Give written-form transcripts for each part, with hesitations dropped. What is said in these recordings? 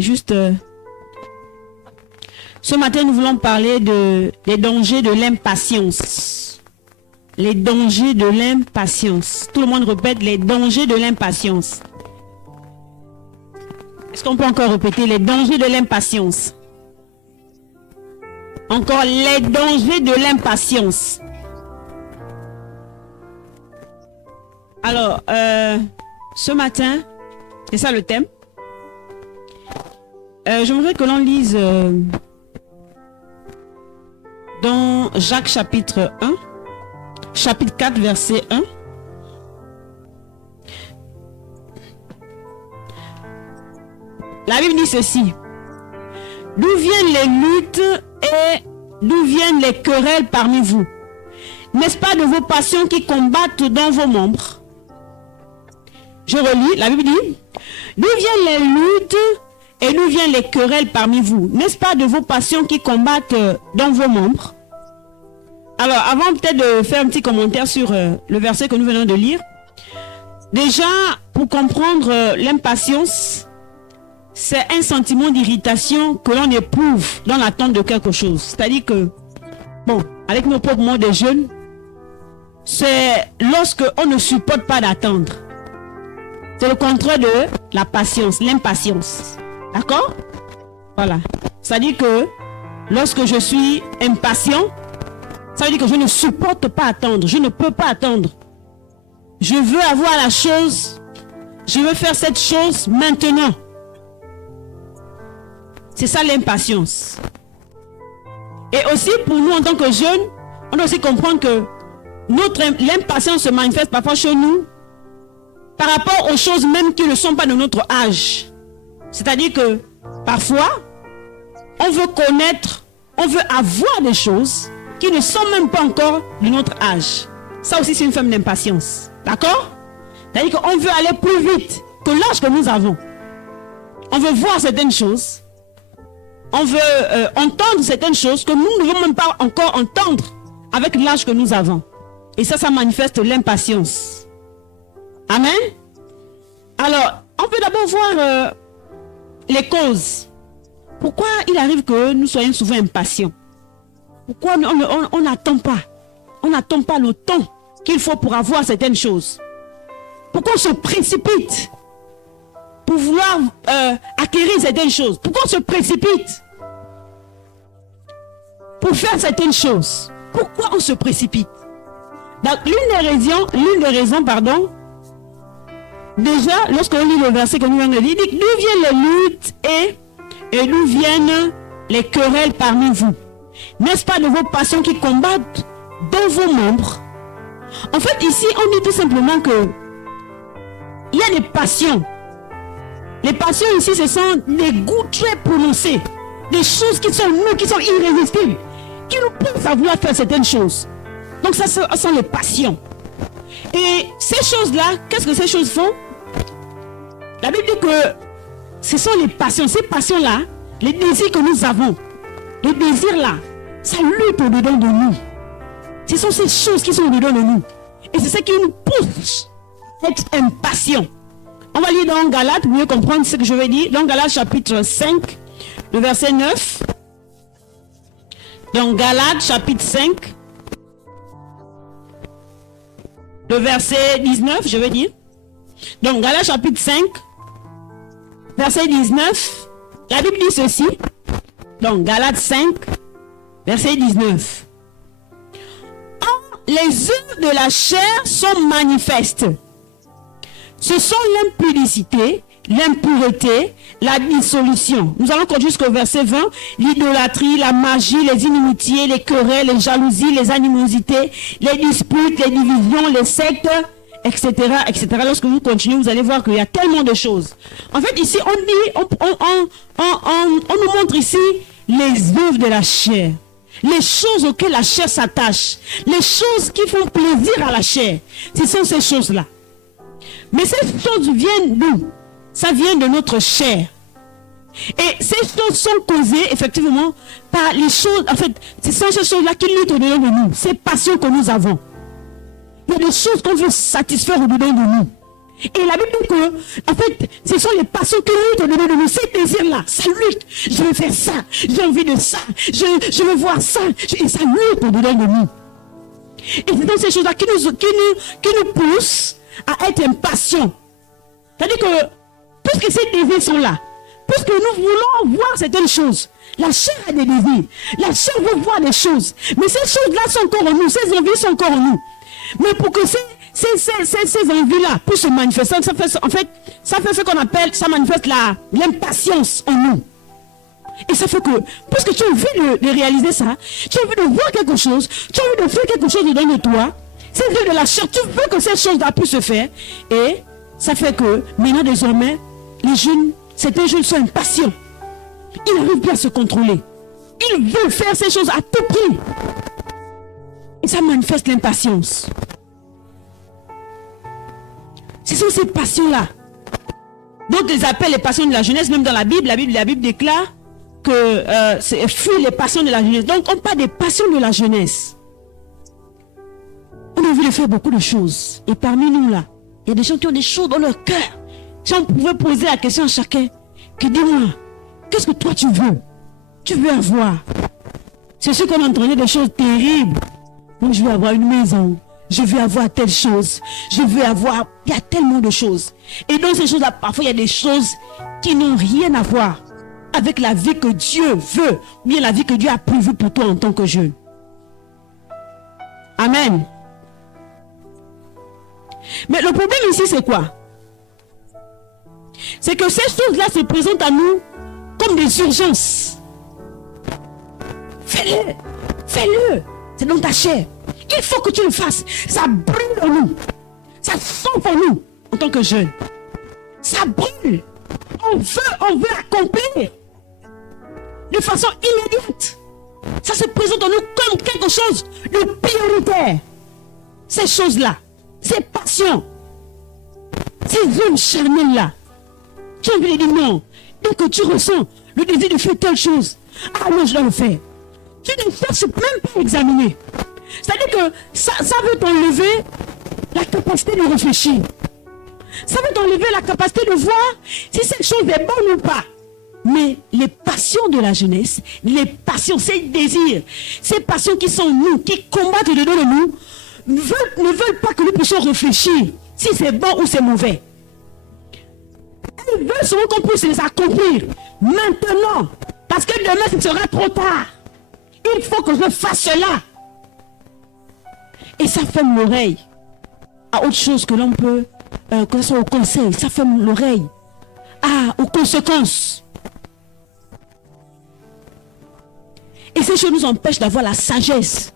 mais juste... ce matin, nous voulons parler des dangers de l'impatience. Les dangers de l'impatience. Tout le monde répète les dangers de l'impatience. Est-ce qu'on peut encore répéter les dangers de l'impatience? Encore les dangers de l'impatience. Alors, ce matin, c'est ça le thème. J'aimerais que l'on lise dans Jacques chapitre 1, chapitre 4, verset 1. La Bible dit ceci. D'où viennent les luttes et d'où viennent les querelles parmi vous? N'est-ce pas de vos passions qui combattent dans vos membres? Je relis, la Bible dit. D'où viennent les luttes et d'où viennent les querelles parmi vous? N'est-ce pas de vos passions qui combattent dans vos membres? Alors, avant peut-être de faire un petit commentaire sur le verset que nous venons de lire. Déjà, pour comprendre l'impatience, c'est un sentiment d'irritation que l'on éprouve dans l'attente de quelque chose. C'est-à-dire que, bon, avec nos propres mots de jeunes, c'est lorsque on ne supporte pas d'attendre. C'est le contraire de la patience, l'impatience. D'accord? Voilà. C'est-à-dire que lorsque je suis impatient, ça veut dire que je ne supporte pas attendre. Je ne peux pas attendre. Je veux avoir la chose. Je veux faire cette chose maintenant. C'est ça l'impatience. Et aussi pour nous en tant que jeunes, on doit aussi comprendre que l'impatience se manifeste parfois chez nous par rapport aux choses même qui ne sont pas de notre âge. C'est-à-dire que parfois, on veut connaître, on veut avoir des choses qui ne sont même pas encore de notre âge. Ça aussi, c'est une forme d'impatience. D'accord? C'est-à-dire qu'on veut aller plus vite que l'âge que nous avons. On veut voir certaines choses. On veut entendre certaines choses que nous ne devons même pas encore entendre avec l'âge que nous avons. Et ça manifeste l'impatience. Amen? Alors, on peut d'abord voir les causes. Pourquoi il arrive que nous soyons souvent impatients? Pourquoi on n'attend pas? On n'attend pas le temps qu'il faut pour avoir certaines choses. Pourquoi on se précipite pour vouloir acquérir certaines choses? Pourquoi on se précipite pour faire certaines choses? Pourquoi on se précipite? Donc, l'une des raisons, déjà, lorsqu'on lit le verset que nous venons de lire, il dit d'où viennent les luttes et d'où viennent les querelles parmi vous? N'est-ce pas de vos passions qui combattent dans vos membres? En fait, ici, on dit tout simplement que il y a des passions. Les passions ici, ce sont des goûts très prononcés. Des choses qui sont irrésistibles. Qui nous poussent à vouloir faire certaines choses. Donc ça sont les passions. Et ces choses-là, qu'est-ce que ces choses font? La Bible dit que ce sont les passions. Ces passions-là, les désirs que nous avons, les désirs-là, ça lutte au-dedans de nous. Ce sont ces choses qui sont au-dedans de nous. Et c'est ça qui nous pousse à être impatients. On va lire dans Galates, pour mieux comprendre ce que je vais dire. Dans Galates chapitre 5, le verset 9. Dans Galates chapitre 5, le verset 19, je vais dire. Donc Galates chapitre 5, verset 19. La Bible dit ceci. Donc Galates 5, verset 19. Or, les œuvres de la chair sont manifestes. Ce sont l'impudicité, l'impureté, la dissolution. Nous allons continuer jusqu'au verset 20. L'idolâtrie, la magie, les inimitiés, les querelles, les jalousies, les animosités, les disputes, les divisions, les sectes, etc., etc. Lorsque vous continuez, vous allez voir qu'il y a tellement de choses. En fait, ici, on nous montre ici les œuvres de la chair. Les choses auxquelles la chair s'attache. Les choses qui font plaisir à la chair. Ce sont ces choses-là. Mais ces choses viennent d'où? Ça vient de notre chair. Et ces choses sont causées, effectivement, par les choses, en fait, ce sont ces choses-là qui luttent au-dedans de nous. Ces passions que nous avons. Il y a des choses qu'on veut satisfaire au-dedans de nous. Et la Bible dit que, en fait, ce sont les passions que nous te donnons de nous. Ces désirs-là, ça lutte. Je veux faire ça. J'ai envie de ça. Je veux voir ça. Et ça lutte au-dedans de nous. Et c'est dans ces choses-là qui nous poussent à être impatients. C'est-à-dire que, puisque ces désirs sont là, puisque nous voulons voir certaines choses, la chair a des désirs. La chair veut voir des choses. Mais ces choses-là sont encore en nous. Ces envies sont encore en nous. Mais pour que ces envies-là puissent se manifester, ça fait ce qu'on appelle, ça manifeste l'impatience en nous. Et ça fait que, puisque tu as envie de réaliser ça, tu as envie de voir quelque chose, tu as envie de faire quelque chose dedans de toi, ces envies de la chair, tu veux que ces choses-là puissent se faire. Et ça fait que, maintenant désormais, certains jeunes sont impatients. Ils n'arrivent plus à se contrôler. Ils veulent faire ces choses à tout prix. Et ça manifeste l'impatience. Ce sont ces passions-là. Donc, ils appellent les passions de la jeunesse, même dans la Bible déclare que fuir les passions de la jeunesse. Donc, on parle des passions de la jeunesse. On a envie de faire beaucoup de choses. Et parmi nous, là, il y a des gens qui ont des choses dans leur cœur. Si on pouvait poser la question à chacun, que dis-moi, qu'est-ce que toi tu veux? Tu veux avoir? C'est sûr qu'on entendait des choses terribles. Donc, je veux avoir une maison. Je veux avoir telle chose. Je veux avoir... Il y a tellement de choses. Et dans ces choses-là, parfois, il y a des choses qui n'ont rien à voir avec la vie que Dieu veut, ou bien la vie que Dieu a prévue pour toi en tant que jeune. Amen. Mais le problème ici, c'est quoi? C'est que ces choses-là se présentent à nous comme des urgences. Fais-le. Fais-le. C'est dans ta chair. Il faut que tu le fasses. Ça brûle en nous. Ça souffle en nous en tant que jeunes. Ça brûle. On veut accomplir de façon immédiate. Ça se présente en nous comme quelque chose de prioritaire. Ces choses-là, ces passions, ces hommes charnels-là. Tu as envie de dire non. Dès que tu ressens le désir de faire telle chose, ah non, je dois le faire. Tu ne cherches même pas à examiner. C'est-à-dire que ça veut t'enlever la capacité de réfléchir. Ça veut t'enlever la capacité de voir si cette chose est bonne ou pas. Mais les passions de la jeunesse, les passions, ces désirs, ces passions qui sont nous, qui combattent dedans de nous, ne veulent pas que nous puissions réfléchir si c'est bon ou c'est mauvais. Elles veulent seulement qu'on puisse les accomplir maintenant. Parce que demain, ce sera trop tard. Il faut que je fasse cela. Et ça ferme l'oreille à autre chose que l'on peut, que ce soit au conseil. Ça ferme l'oreille aux conséquences. Et ces choses nous empêchent d'avoir la sagesse.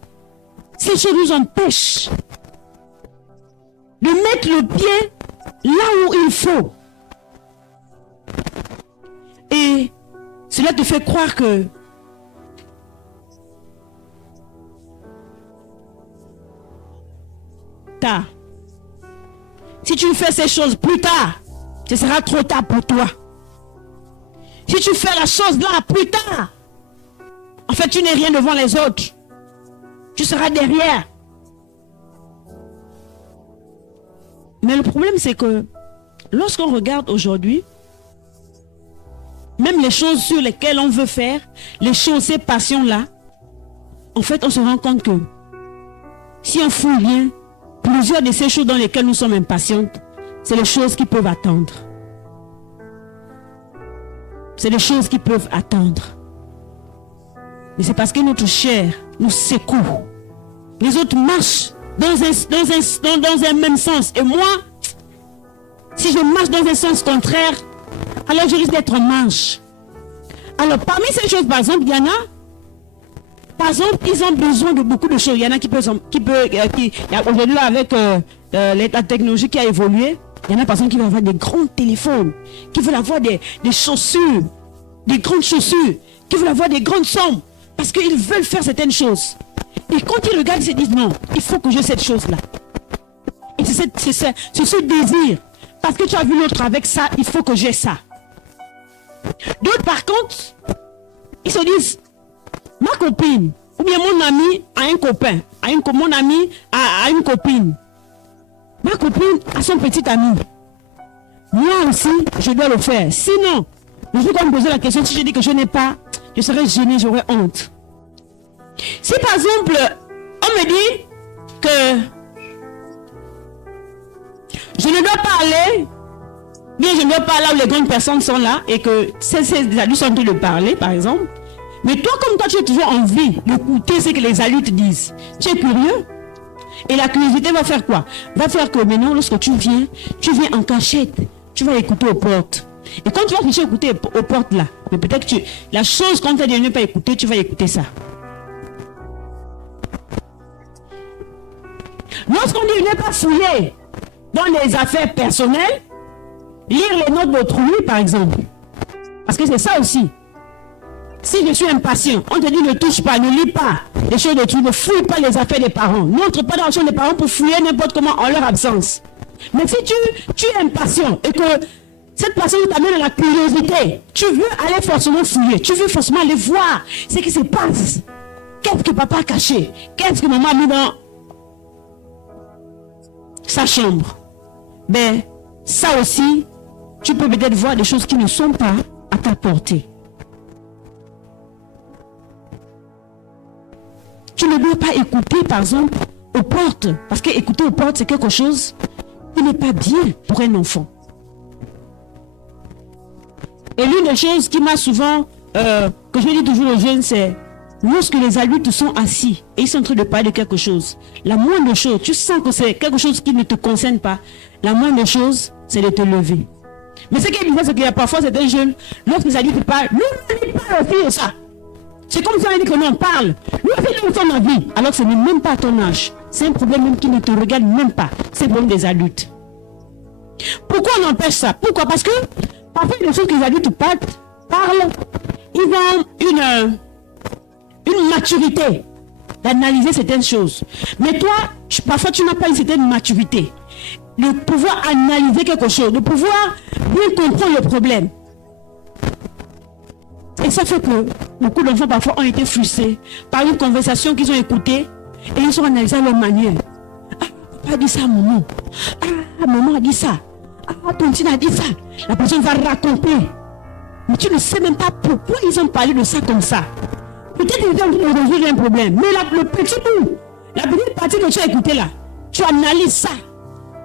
Ces choses nous empêchent de mettre le pied là où il faut. Et cela te fait croire que tard. Si tu fais ces choses plus tard, ce sera trop tard pour toi. Si tu fais la chose là plus tard, en fait tu n'es rien devant les autres. Tu seras derrière. Mais le problème c'est que lorsqu'on regarde aujourd'hui, même les choses sur lesquelles on veut faire, les choses, ces passions-là, en fait on se rend compte que si on fouille bien, plusieurs de ces choses dans lesquelles nous sommes impatients, c'est les choses qui peuvent attendre. C'est les choses qui peuvent attendre. Mais c'est parce que notre chair nous secoue. Les autres marchent dans un même sens. Et moi, si je marche dans un sens contraire, alors je risque d'être en marche. Alors parmi ces choses, par exemple, il y en a, par exemple, ils ont besoin de beaucoup de choses. Il y en a aujourd'hui avec la technologie qui a évolué, il y en a par exemple qui veulent avoir des grands téléphones, qui veulent avoir des chaussures, des grandes chaussures, qui veulent avoir des grandes sommes, parce qu'ils veulent faire certaines choses. Et quand ils regardent, ils se disent non, il faut que j'ai cette chose-là. Et c'est ce désir. Parce que tu as vu l'autre avec ça, il faut que j'ai ça. D'autres par contre, ils se disent, ma copine, ou bien mon ami a un copain, mon ami a une copine. Ma copine a son petit ami. moi aussi, je dois le faire. Sinon, je vais quand même poser la question, si je dis que je n'ai pas, je serai gêné, j'aurai honte. Si par exemple, on me dit que je ne dois pas aller, bien je ne dois pas là où les grandes personnes sont là et que ces adultes sont en train de parler, par exemple. Mais toi, comme toi, tu as toujours envie d'écouter ce que les adultes disent. Tu es curieux. Et la curiosité va faire quoi? Va faire que maintenant, lorsque tu viens en cachette. Tu vas écouter aux portes. Et quand tu vas chercher à écouter aux portes là, mais peut-être que la chose qu'on t'a dit de ne pas écouter, tu vas écouter ça. Lorsqu'on dit de ne pas fouiller dans les affaires personnelles, lire les notes d'autrui, par exemple. Parce que c'est ça aussi. Si je suis impatient, on te dit ne touche pas, ne lis pas les choses d'autrui, ne fouille pas les affaires des parents. N'entre pas dans les choses des parents pour fouiller n'importe comment en leur absence. Mais si tu es impatient et que cette personne t'amène à la curiosité, tu veux aller forcément fouiller, tu veux forcément aller voir ce qui se passe. Qu'est-ce que papa a caché? Qu'est-ce que maman a mis dans sa chambre? Ben, ça aussi, tu peux peut-être voir des choses qui ne sont pas à ta portée. Tu ne dois pas écouter, par exemple, aux portes. Parce que écouter aux portes, c'est quelque chose qui n'est pas bien pour un enfant. Et l'une des choses qui m'a souvent, que je dis toujours aux jeunes, c'est lorsque les adultes sont assis et ils sont en train de parler de quelque chose, la moindre chose, tu sens que c'est quelque chose qui ne te concerne pas, la moindre chose, c'est de te lever. Mais ce qui est bizarre, c'est qu'il y a parfois certains jeunes, lorsque les adultes parlent, nous, on parle aussi de ça. C'est comme si on a dit que non, on parle. Lui aussi, il son avis. Alors que ce n'est même pas à ton âge. C'est un problème même qui ne te regarde même pas. C'est le problème des adultes. Pourquoi on empêche ça? Pourquoi? Parce que parfois, les choses que les adultes parlent, ils ont une maturité d'analyser certaines choses. Mais toi, parfois, tu n'as pas une certaine maturité de pouvoir analyser quelque chose, de pouvoir bien comprendre le problème. Et ça fait que beaucoup d'enfants parfois ont été frustrés par une conversation qu'ils ont écoutée et ils sont analysés à leur manière. Ah, papa a dit ça à maman. Ah, maman a dit ça. Ah, tontine a dit ça. La personne va raconter. Mais tu ne sais même pas pourquoi ils ont parlé de ça comme ça. Peut-être qu'ils ont résoudre un problème. Mais le petit bout, la petite partie que tu as écoutée là, tu analyses ça.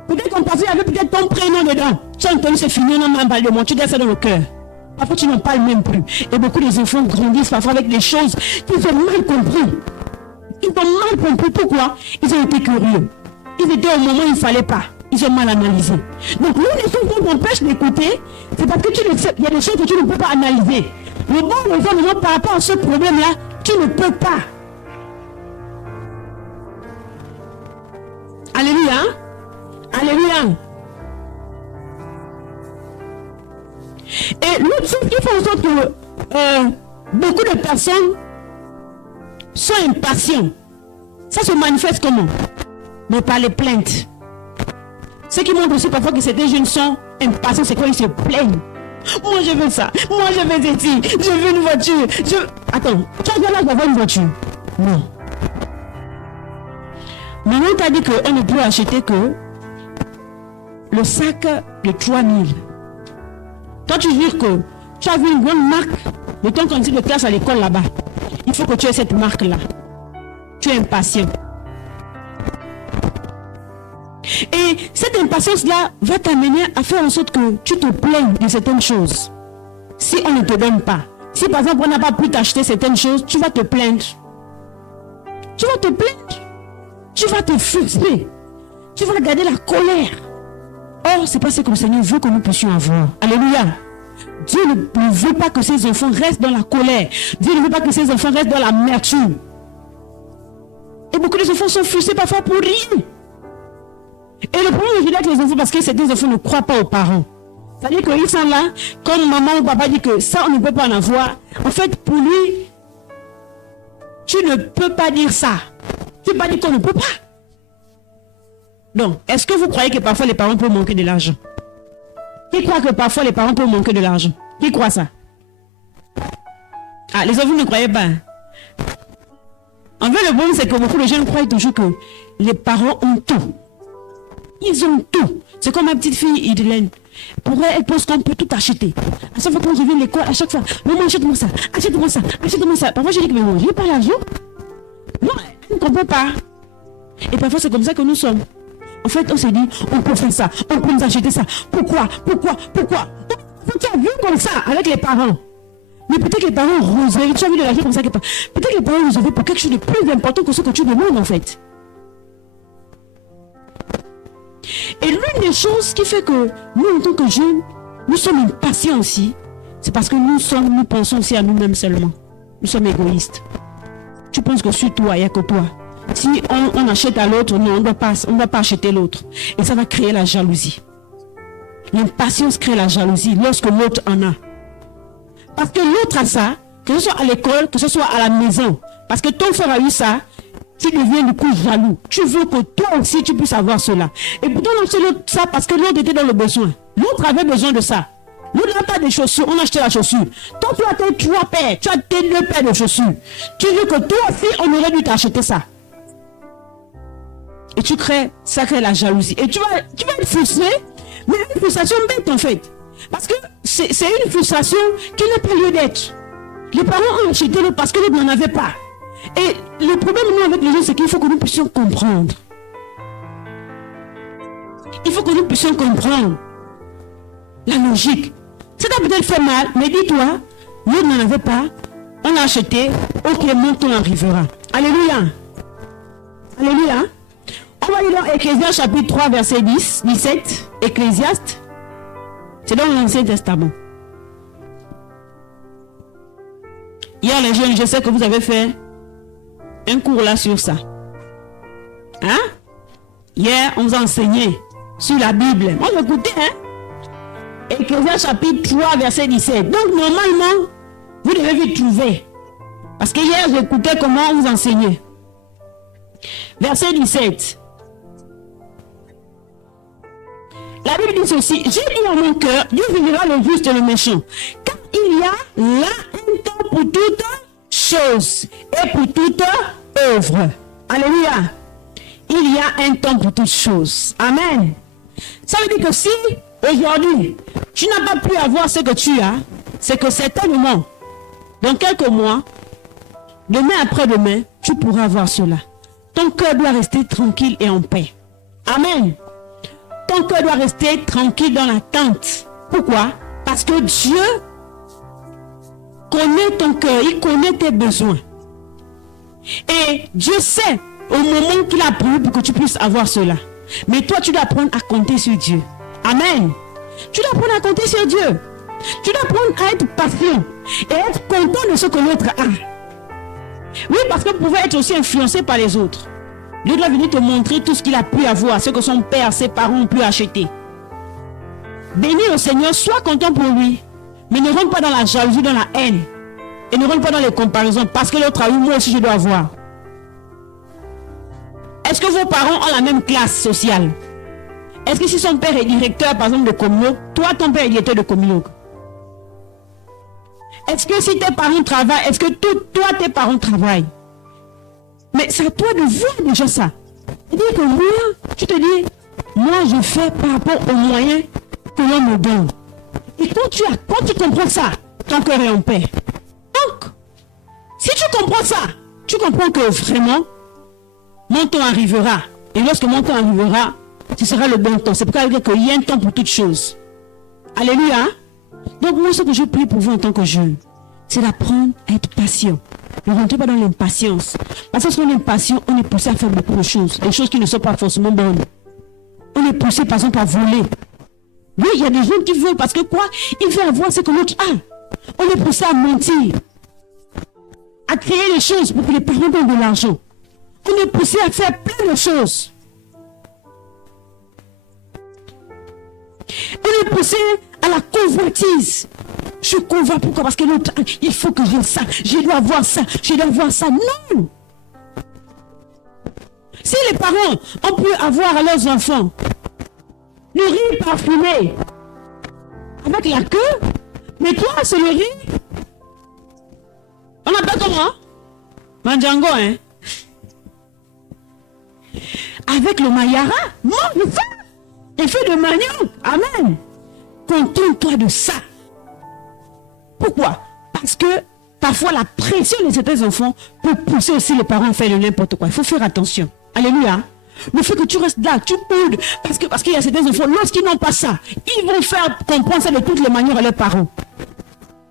Peut-être qu'on passait avec peut-être ton prénom dedans. Tu as entendu c'est fini, on n'a pas parlé de moi. Tu gardes ça dans le cœur. Parfois, tu n'en parles même plus. Et beaucoup des enfants grandissent parfois avec des choses qu'ils ont mal compris. Ils ont mal compris. Pourquoi? Ils ont été curieux. Ils étaient au moment où il ne fallait pas. Ils ont mal analysé. Donc, l'une des choses qui t'empêche d'écouter, c'est parce que il y a des choses que tu ne peux pas analyser. Le bon raisonnement par rapport à ce problème-là, tu ne peux pas. Alléluia. Alléluia. Et l'autre chose qui fait en sorte que beaucoup de personnes sont impatients. Ça se manifeste comment? Mais par les plaintes. Ce qui montre aussi parfois que certains jeunes sont impatients, c'est quand ils se plaignent. Moi je veux ça, moi je veux ceci, je veux une voiture. Attends, tu as bien l'âge d'avoir une voiture? Non. Maman t'a dit qu'on ne peut acheter que le sac de 3000. Toi, tu dis que tu as vu une grande marque de ton candidat de classe à l'école là-bas. Il faut que tu aies cette marque-là. Tu es impatient. Et cette impatience-là va t'amener à faire en sorte que tu te plaignes de certaines choses. Si on ne te donne pas. Si par exemple on n'a pas pu t'acheter certaines choses, tu vas te plaindre. Tu vas te plaindre. Tu vas te frustrer. Tu vas garder la colère. Or, c'est pas ce que le Seigneur veut que nous puissions avoir. Alléluia. Dieu ne veut pas que ses enfants restent dans la colère. Dieu ne veut pas que ses enfants restent dans l'amertume. Et beaucoup de enfants sont frustrés parfois pour rien. Et le problème aujourd'hui avec les enfants, parce que certains enfants ne croient pas aux parents. C'est-à-dire qu'ils sont là, comme maman ou papa dit que ça, on ne peut pas en avoir. En fait, pour lui, tu ne peux pas dire ça. Tu ne peux pas dire qu'on ne peut pas. Donc, est-ce que vous croyez que parfois les parents peuvent manquer de l'argent? Qui croit que parfois les parents peuvent manquer de l'argent? Qui croit ça? Ah, les enfants ne croyaient pas. En fait, le problème, c'est que beaucoup de gens croient toujours que les parents ont tout. Ils ont tout. C'est comme ma petite fille, Idelaine. Pour elle, elle pense qu'on peut tout acheter. À chaque fois qu'on revient de l'école, à chaque fois, maman, achète-moi ça, achète-moi ça, achète-moi ça. Parfois, je dis que maman, je n'ai pas l'argent. Non, elle ne comprend pas. Et parfois, c'est comme ça que nous sommes. En fait, on s'est dit, on peut faire ça, on peut nous acheter ça. Pourquoi? Tu as vu comme ça avec les parents. Mais peut-être que les parents roseraient, tu as vu de l'argent comme ça. Peut-être que les parents roseraient pour quelque chose de plus important que ce que tu demandes en fait. Et l'une des choses qui fait que nous, en tant que jeunes, nous sommes impatients aussi, c'est parce que nous pensons aussi à nous-mêmes seulement. Nous sommes égoïstes. Tu penses que sur toi, il n'y a que toi. Si on achète à l'autre, non, on ne doit pas acheter l'autre. Et ça va créer la jalousie. L'impatience crée la jalousie lorsque l'autre en a. Parce que l'autre a ça, que ce soit à l'école, que ce soit à la maison. Parce que ton frère a eu ça, tu deviens du coup jaloux. Tu veux que toi aussi tu puisses avoir cela. Et pourtant on achète l'autre ça parce que l'autre était dans le besoin. L'autre avait besoin de ça. L'autre n'a pas de chaussures, on a acheté la chaussure. Toi tu as tes 3 paires, tu as tes 2 paires de chaussures. Tu veux que toi aussi on aurait dû t'acheter ça. Et ça crée la jalousie. Et tu vas être frustré, mais une frustration bête en fait. Parce que c'est une frustration qui n'a pas lieu d'être. Les parents ont acheté l'autre parce que l'autre n'en avait pas. Et le problème nous avec les gens, c'est qu'il faut que nous puissions comprendre. Il faut que nous puissions comprendre la logique. Ça t'a peut-être fait mal, mais dis-toi, l'autre n'en avait pas, on l'a acheté, ok, mon temps arrivera. Alléluia. Alléluia. On va lire dans Ecclésiaste chapitre 3, verset 17. Ecclésiaste. C'est dans l'Ancien Testament. Hier, les jeunes, je sais que vous avez fait un cours là sur ça. Hein? Hier, on vous a enseigné sur la Bible. Moi, j'écoutais, hein? Ecclésiaste chapitre 3, verset 17. Donc, normalement, vous devez vous trouver. Parce que hier, j'écoutais comment on vous enseignait. Verset 17. La Bible dit ceci. J'ai dit en mon cœur, Dieu jugera le juste et le méchant. Car il y a là un temps pour toute chose et pour toute œuvre. Alléluia. Il y a un temps pour toutes choses. Amen. Ça veut dire que si aujourd'hui tu n'as pas pu avoir ce que tu as, c'est que certainement dans quelques mois, demain après-demain, tu pourras avoir cela. Ton cœur doit rester tranquille et en paix. Amen. Ton cœur doit rester tranquille dans l'attente. Pourquoi? Parce que Dieu connaît ton cœur, il connaît tes besoins. Et Dieu sait au moment qu'il a prévu pour que tu puisses avoir cela. Mais toi, tu dois apprendre à compter sur Dieu. Amen. Tu dois apprendre à compter sur Dieu. Tu dois apprendre à être patient et être content de ce que l'autre a. Oui, parce que vous pouvez être aussi influencé par les autres. Dieu doit venir te montrer tout ce qu'il a pu avoir, ce que son père, ses parents ont pu acheter. Bénis le Seigneur, sois content pour lui. Mais ne rentre pas dans la jalousie, dans la haine. Et ne rentre pas dans les comparaisons. Parce que l'autre a eu, moi aussi je dois avoir. Est-ce que vos parents ont la même classe sociale? Est-ce que si son père est directeur, par exemple, de communauté, toi, ton père est directeur de communauté? Est-ce que si tes parents travaillent, est-ce que toi, tes parents travaillent? Mais c'est à toi de voir déjà ça. Et dire que moi, tu te dis, moi je fais par rapport aux moyens que l'on me donne. Et quand tu comprends ça, ton cœur est en paix. Donc, si tu comprends ça, tu comprends que vraiment, mon temps arrivera. Et lorsque mon temps arrivera, ce sera le bon temps. C'est pourquoi il dit qu'il y a un temps pour toutes choses. Alléluia. Donc moi, ce que je prie pour vous en tant que jeune, c'est d'apprendre à être patient. Ne rentrez pas dans l'impatience. Parce que quand on est impatient, on est poussé à faire beaucoup de choses. Des choses qui ne sont pas forcément bonnes. On est poussé par exemple à voler. Oui, il y a des gens qui veulent parce que quoi? Ils veulent avoir ce que l'autre a. On est poussé à mentir. À créer des choses pour que les parents donnent de l'argent. On est poussé à faire plein de choses. On est poussé à la convoitise. Je convoite, pourquoi? Parce que l'autre, il faut que j'ai ça, je dois avoir ça, je dois avoir ça. Non! Si les parents ont pu avoir à leurs enfants le riz parfumé avec la queue, mais toi, c'est le riz. On appelle comment? Mandjango, hein? Avec le mayara, mange ça. Et fait de manioc. Amen. contente-toi de ça. Pourquoi? Parce que parfois la pression de certains enfants peut pousser aussi les parents à faire de n'importe quoi. Il faut faire attention. Alléluia. Le fait que tu restes là, tu boudes, parce qu'il y a certains enfants, lorsqu'ils n'ont pas ça, ils vont faire comprendre ça de toutes les manières à leurs parents.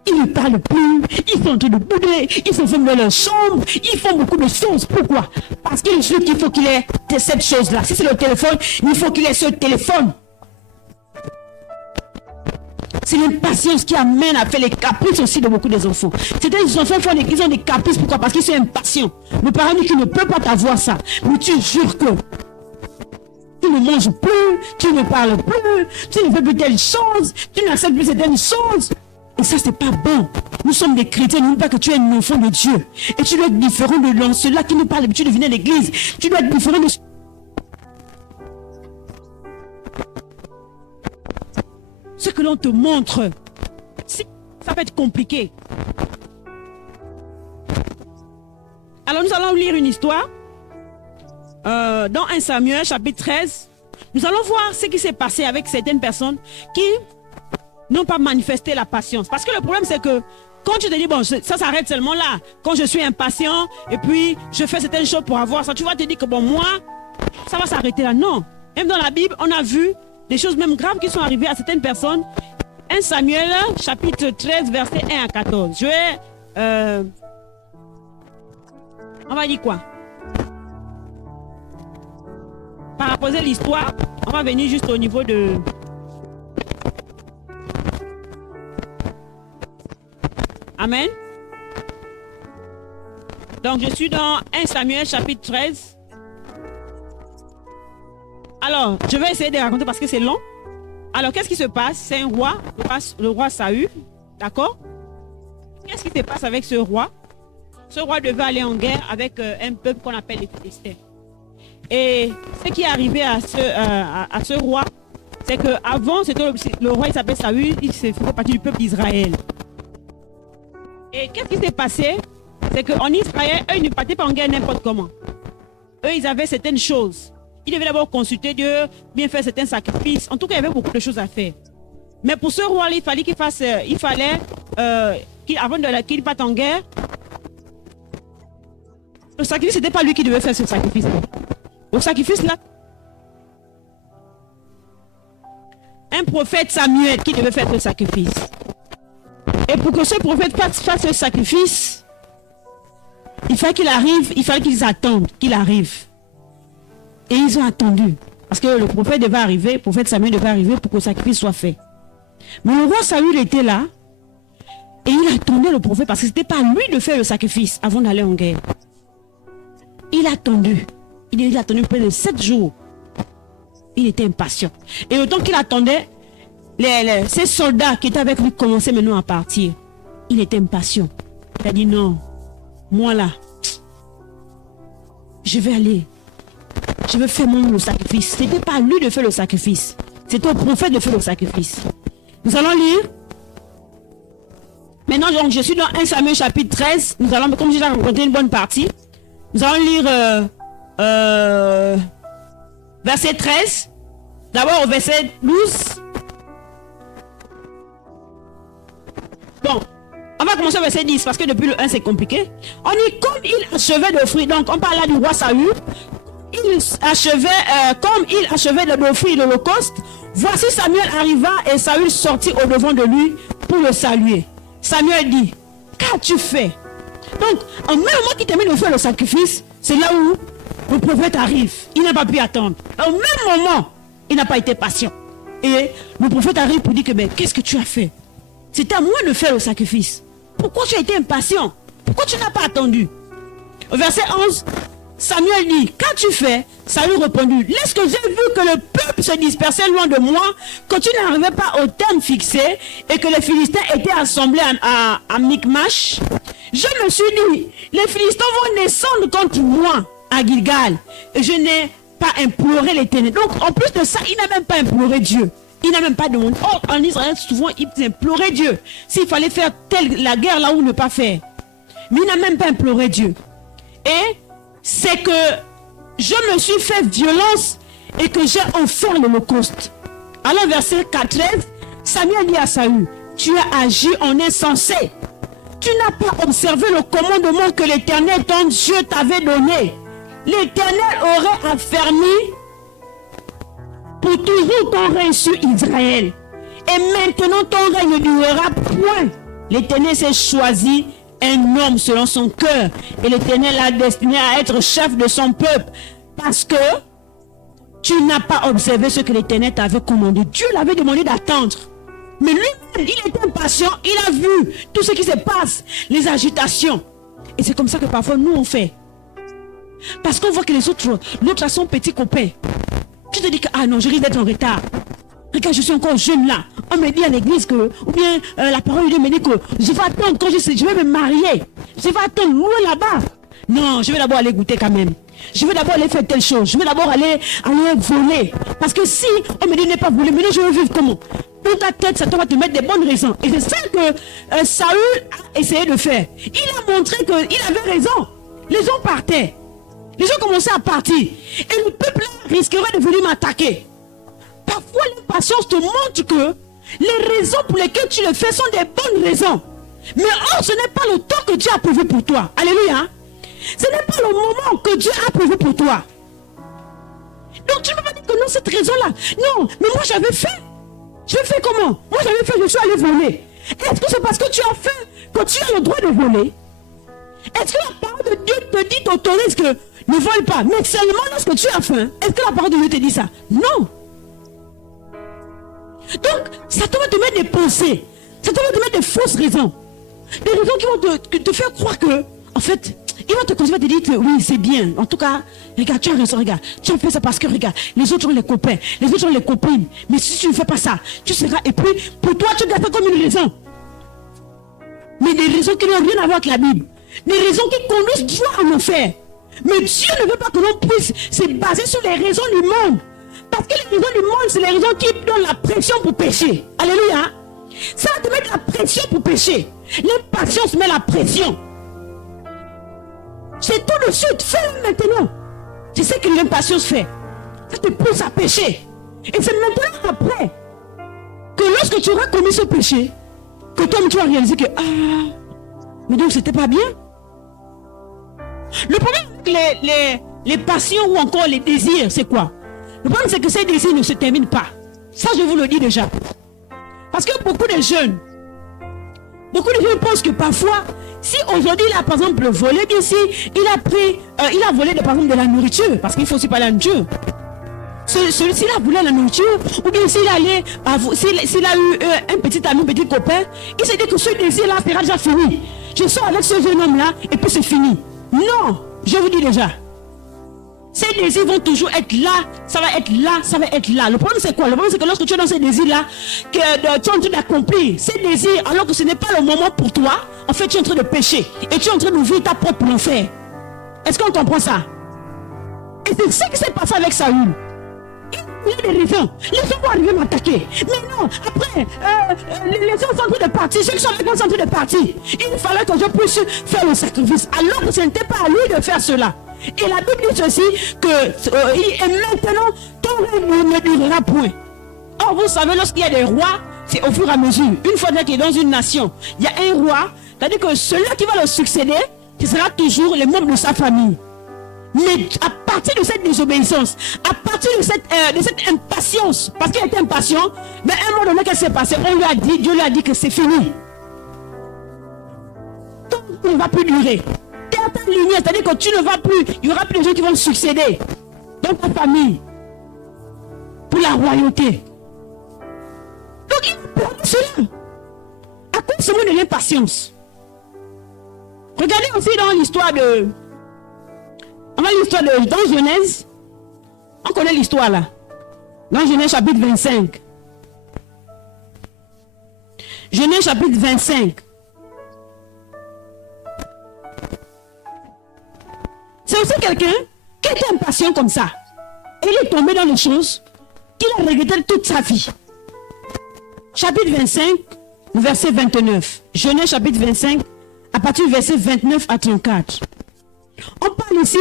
Ils ne parlent plus, ils sont en train de bouder, ils se ferment dans leur chambre, ils font beaucoup de choses. Pourquoi? Parce qu'il faut qu'il ait cette chose-là. Si c'est le téléphone, il faut qu'il ait ce téléphone. C'est l'impatience qui amène à faire les caprices aussi de beaucoup des enfants. C'est des enfants qui ont des caprices. Pourquoi? Parce qu'ils sont impatients. Le parent dit qu'il ne peut pas t'avoir ça. Mais tu jures que tu ne manges plus, tu ne parles plus, tu ne fais plus telle chose, tu n'acceptes plus certaines choses. Et ça, c'est pas bon. Nous sommes des chrétiens, n'oublie pas que tu es un enfant de Dieu. Et tu dois être différent de ceux-là qui nous parlent d'habitude de venir à l'église. Tu dois être différent de ce que l'on te montre. Ça peut être compliqué. Alors nous allons lire une histoire dans 1 Samuel chapitre 13. Nous allons voir ce qui s'est passé avec certaines personnes qui n'ont pas manifesté la patience. Parce que le problème c'est que quand tu te dis bon ça s'arrête seulement là, quand je suis impatient et puis je fais certaines choses pour avoir ça, tu vas te dire que bon moi ça va s'arrêter là. Non, même dans la Bible on a vu des choses même graves qui sont arrivées à certaines personnes. 1 Samuel chapitre 13 verset 1 à 14. Je vais on va dire quoi? Paraposer l'histoire, on va venir juste au niveau de Amen. Donc je suis dans 1 Samuel chapitre 13. Alors, je vais essayer de raconter parce que c'est long. Alors, qu'est-ce qui se passe? C'est un roi, le roi Saül, d'accord? Qu'est-ce qui se passe avec ce roi? Ce roi devait aller en guerre avec un peuple qu'on appelle les Philistins. Et ce qui est arrivé à ce roi, c'est qu'avant, le roi il s'appelle Saül, il faisait partie du peuple d'Israël. Et qu'est-ce qui s'est passé? C'est qu'en Israël, eux, ils ne partaient pas en guerre n'importe comment. Eux, ils avaient certaines choses. Ils devaient d'abord consulter Dieu, bien faire certains sacrifices. En tout cas, il y avait beaucoup de choses à faire. Mais pour ce roi-là, il fallait qu'il parte en guerre. Le sacrifice, ce n'était pas lui qui devait faire ce sacrifice. Le sacrifice, là, un prophète Samuel qui devait faire ce sacrifice. Et pour que ce prophète fasse ce sacrifice, il fallait qu'il arrive, il fallait qu'ils attendent qu'il arrive. Et ils ont attendu. Parce que le prophète devait arriver, le prophète Samuel devait arriver pour que le sacrifice soit fait. Mais le roi Saül était là. Et il attendait le prophète parce que ce n'était pas lui de faire le sacrifice avant d'aller en guerre. Il a attendu. Il a attendu près de 7 jours. Il était impatient. Et autant qu'il attendait, ces soldats qui étaient avec lui commençaient maintenant à partir. Il était impatient. Il a dit non, moi là, je vais aller. Je vais faire le sacrifice. Ce n'était pas à lui de faire le sacrifice. C'était au prophète de faire le sacrifice. Nous allons lire. Maintenant, donc, je suis dans 1 Samuel chapitre 13. Nous allons, comme j'ai déjà raconté une bonne partie, nous allons lire verset 13. D'abord au verset 12. Bon, on va commencer au verset 10 parce que depuis le 1 c'est compliqué. On dit comme il achevait d'offrir, donc on parle là du roi Saül. Comme il achevait d'offrir l'holocauste, voici Samuel arriva et Saül sortit au devant de lui pour le saluer. Samuel dit, qu'as-tu fait? Donc, en même moment qu'il termine de faire le sacrifice, c'est là où le prophète arrive. Il n'a pas pu attendre. Au même moment, il n'a pas été patient. Et le prophète arrive pour dire que, qu'est-ce que tu as fait? C'était à moi de faire le sacrifice. Pourquoi tu as été impatient? Pourquoi tu n'as pas attendu? Au verset 11, Samuel dit, qu'as-tu fait? Saül répondit, lorsque j'ai vu que le peuple se dispersait loin de moi, que tu n'arrivais pas au terme fixé et que les Philistins étaient assemblés à Michmash, je me suis dit, les Philistins vont descendre contre moi à Gilgal et je n'ai pas imploré l'Éternel. Donc en plus de ça, il n'a même pas imploré Dieu. Il n'a même pas demandé. Oh, en Israël, souvent, ils imploraient Dieu. S'il fallait faire la guerre là ou ne pas faire. Mais il n'a même pas imploré Dieu. Et c'est que je me suis fait violence et que j'ai offert l'holocauste. Alors verset 13, Samuel dit à Saül, tu as agi en insensé. Tu n'as pas observé le commandement que l'Éternel, ton Dieu, t'avait donné. L'Éternel aurait affermi pour toujours ton règne sur Israël. Et maintenant ton règne ne durera point. L'Éternel s'est choisi un homme selon son cœur. Et l'Éternel l'a destiné à être chef de son peuple. Parce que tu n'as pas observé ce que l'Éternel t'avait commandé. Dieu l'avait demandé d'attendre. Mais lui-même, il était impatient. Il a vu tout ce qui se passe. Les agitations. Et c'est comme ça que parfois nous on fait. Parce qu'on voit que les autres, l'autre a son petit copain. Tu te dis que, ah non, je risque d'être en retard. Regarde, je suis encore jeune là. On me dit à l'église que, ou bien la parole de Dieu me dit que je vais attendre quand je vais me marier. Je vais attendre loin là-bas. Non, je vais d'abord aller goûter quand même. Je vais d'abord aller faire telle chose. Je vais d'abord aller voler. Parce que si on me dit ne pas voler, mais je vais vivre comment? Dans ta tête, ça va te mettre des bonnes raisons. Et c'est ça que Saül a essayé de faire. Il a montré qu'il avait raison. Les gens partaient. Les gens commençaient à partir. Et le peuple risquerait de venir m'attaquer. Parfois, l'impatience te montre que les raisons pour lesquelles tu le fais sont des bonnes raisons. Mais ce n'est pas le temps que Dieu a prévu pour toi. Alléluia. Ce n'est pas le moment que Dieu a prévu pour toi. Donc tu ne peux pas dire que non, cette raison-là. Non, mais moi j'avais fait. Je fais comment? Moi j'avais fait, je suis allé voler. Est-ce que c'est parce que tu as fait que tu as le droit de voler? Est-ce que la parole de Dieu te dit, t'autorise que ne vole pas, mais seulement lorsque tu as faim? Est-ce que la parole de Dieu te dit ça? Non. Donc, ça va te mettre des pensées. Ça va te mettre des fausses raisons. Des raisons qui vont te faire croire que, en fait, il va te conseiller, te dire que oui, c'est bien. En tout cas, regarde, tu as raison, regarde. Tu as fait ça parce que, regarde, les autres ont les copains, les autres ont les copines. Mais si tu ne fais pas ça, tu seras. Et puis, pour toi, tu gardes ça comme une raison. Mais des raisons qui n'ont rien à voir avec la Bible. Des raisons qui conduisent Dieu en enfer. Mais Dieu ne veut pas que l'on puisse se baser sur les raisons du monde. Parce que les raisons du monde, c'est les raisons qui donnent la pression pour pécher. Alléluia. Ça va te mettre la pression pour pécher. L'impatience met la pression. C'est tout de suite. Fais-le maintenant. C'est ce que l'impatience fait. Ça te pousse à pécher. Et c'est maintenant après que lorsque tu auras commis ce péché, que toi tu vas réaliser que mais donc c'était pas bien. Le problème avec les passions ou encore les désirs, c'est quoi? Le problème c'est que ces désirs ne se terminent pas. Ça je vous le dis déjà. Parce que beaucoup de jeunes pensent que parfois, si aujourd'hui il a par exemple volé, bien si il a volé par exemple de la nourriture, parce qu'il faut aussi parler à Dieu. S'il a volé la nourriture, ou bien s'il a eu un petit ami, un petit copain, il s'est dit que ce désir-là sera déjà fini. Je sors avec ce jeune homme-là et puis c'est fini. Non, je vous dis déjà. Ces désirs vont toujours être là, ça va être là, ça va être là. Le problème c'est quoi? Le problème c'est que lorsque tu es dans ces désirs-là, que tu es en train d'accomplir ces désirs alors que ce n'est pas le moment pour toi, en fait tu es en train de pécher et tu es en train d'ouvrir ta porte pour l'enfer. Est-ce qu'on comprend ça? Et c'est ce qui s'est passé avec Saül. Il y a des raisons. Les gens vont arriver m'attaquer. Mais non, après, les gens sont en train de partir. Ceux qui sont avec moi sont en train de partir. Il fallait que je puisse faire le sacrifice. Alors que ce n'était pas à lui de faire cela. Et la Bible dit ceci, que et maintenant, ton règne ne durera point. Or, vous savez, lorsqu'il y a des rois, c'est au fur et à mesure. Une fois qu'il est dans une nation, il y a un roi, c'est-à-dire que celui qui va le succéder, ce sera toujours les membres de sa famille. Mais à partir de cette désobéissance, à partir de cette impatience, parce qu'il était impatient, mais à un moment donné, qu'est-ce qui s'est passé? Dieu lui a dit que c'est fini. Donc, il ne va plus durer. Tu es à ta lignée, c'est-à-dire que tu ne vas plus, il n'y aura plus de gens qui vont succéder dans ta famille pour la royauté. Donc, il a perdu cela à cause de l'impatience. Regardez aussi dans l'histoire dans Genèse, on connaît l'histoire là. Dans Genèse chapitre 25. Genèse chapitre 25. C'est aussi quelqu'un qui était impatient comme ça. Et il est tombé dans les choses qu'il a regretté toute sa vie. Chapitre 25, verset 29. Genèse chapitre 25, à partir du verset 29 à 34. On parle ici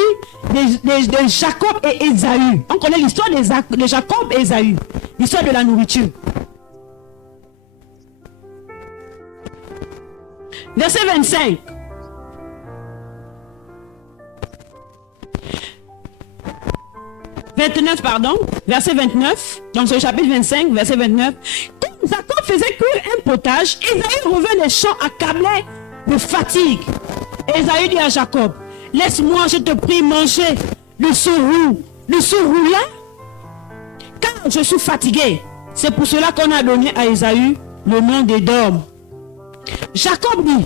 de Jacob et Ésaü. On connaît l'histoire de Jacob et Ésaü. L'histoire de la nourriture. verset 25. Verset 29, donc ce chapitre 25, verset 29. Comme Jacob faisait cuire un potage, Ésaü revint des champs accablé de fatigue. Ésaü dit à Jacob, laisse-moi, je te prie, manger de ce roux-là, car je suis fatigué. C'est pour cela qu'on a donné à Ésaü le nom d'Édom. Jacob dit,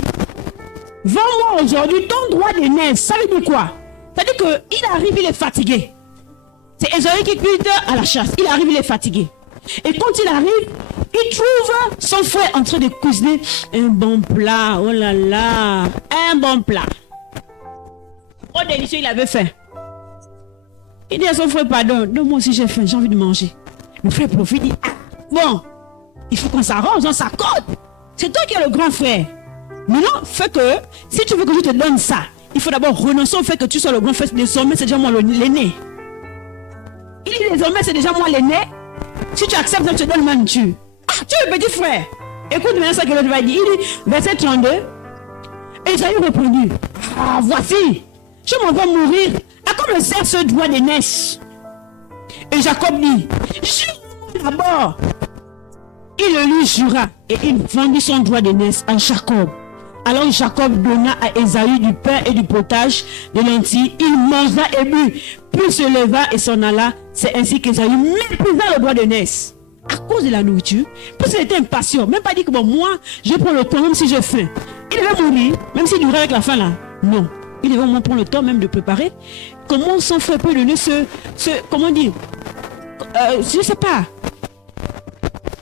vends-moi aujourd'hui ton droit d'aînesse. Ça veut dire quoi? Ça veut dire qu'il arrive, il est fatigué. C'est Ésaü qui quitte à la chasse. Il arrive, il est fatigué. Et quand il arrive, il trouve son frère en train de cuisiner un bon plat. Oh là là, un bon plat. Oh délicieux, il avait faim. Il dit à son frère, pardon, moi aussi j'ai faim, j'ai envie de manger. Le frère profite, dit, ah, bon, il faut qu'on s'arrange, on s'accorde. C'est toi qui es le grand frère. Maintenant, fais que, si tu veux que je te donne ça, il faut d'abord renoncer au fait que tu sois le grand frère. Désormais, c'est déjà moi l'aîné. Il dit désormais, c'est déjà moi l'aîné. Si tu acceptes, je te donne ma nourriture. Ah, tu es le petit frère. Écoute maintenant ce que l'autre va dire. Il dit, verset 32. Ésaü répondit, ah, voici, je m'en vais mourir. À quoi me sert ce droit d'aînesse? Et Jacob dit, jure-moi d'abord. Il le lui jura et il vendit son droit d'aînesse à Jacob. Alors Jacob donna à Ésaü du pain et du potage, de lentilles. Il mangea et but, puis se leva et s'en alla. C'est ainsi qu'Ésaü méprisa le droit d'aînesse à cause de la nourriture. Parce qu'il était impatient. Même pas dit que bon, moi, je prends le temps même si j'ai faim. Il devait mourir, même s'il durait avec la faim là. Non. Il devait au moins prendre le temps même de préparer. Comment son frère peut donner comment dire, je ne sais pas,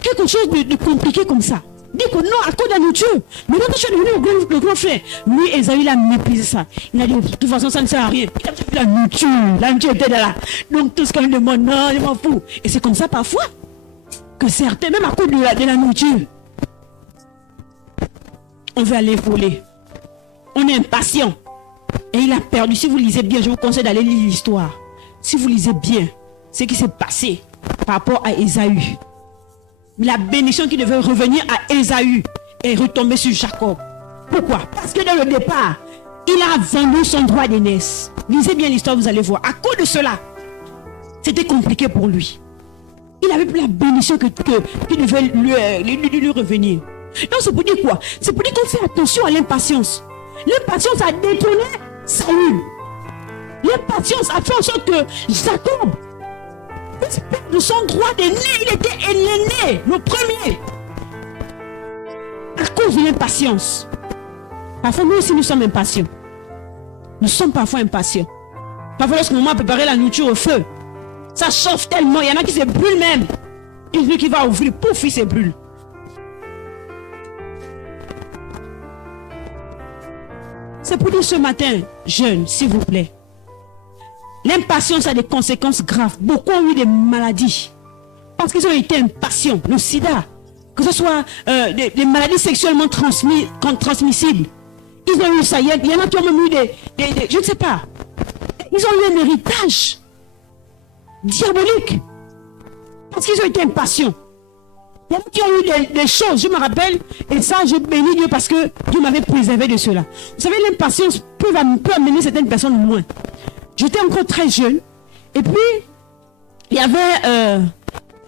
quelque chose de compliqué comme ça. Dit que non, à cause de la nourriture. Mais quand je suis devenu le grand frère, lui, Ésaü, il a méprisé ça. Il a dit, de toute façon, ça ne sert à rien. Il a fait la nourriture. La nourriture était là. Donc, tout ce qu'on lui demande, non, je m'en fous. Et c'est comme ça parfois que certains, même à cause de la nourriture, on veut aller voler. On est impatient. Et il a perdu. Si vous lisez bien, je vous conseille d'aller lire l'histoire. Si vous lisez bien ce qui s'est passé par rapport à Ésaü, la bénédiction qui devait revenir à Ésaü est retombée sur Jacob. Pourquoi? Parce que dans le départ, il a vendu son droit d'aînesse. Lisez bien l'histoire, vous allez voir. À cause de cela, c'était compliqué pour lui. Il avait plus la bénédiction qui devait lui revenir. Donc c'est pour dire quoi? C'est pour dire qu'on fait attention à l'impatience. L'impatience a détourné Saül. L'impatience a fait en sorte que Jacob puisse perdre son droit d'aîné. Il était l'aîné, le premier. À cause de l'impatience. Parfois, nous aussi, nous sommes impatients. Nous sommes parfois impatients. Parfois, lorsqu'on a préparé la nourriture au feu, ça chauffe tellement. Il y en a qui se brûlent même. Il veut qu'il va ouvrir, pouf, il se brûle. C'est pour dire ce matin, jeunes, s'il vous plaît. L'impatience a des conséquences graves. Beaucoup ont eu des maladies. Parce qu'ils ont été impatients. Le sida, que ce soit des maladies sexuellement transmissibles. Ils ont eu ça. Il y en a qui ont même eu je ne sais pas. Ils ont eu un héritage diabolique. Parce qu'ils ont été impatients. Il y en a qui ont eu des choses, je me rappelle, et ça, je bénis Dieu parce que Dieu m'avait préservé de cela. Vous savez, l'impatience peut amener certaines personnes loin. J'étais encore très jeune, et puis, il y avait,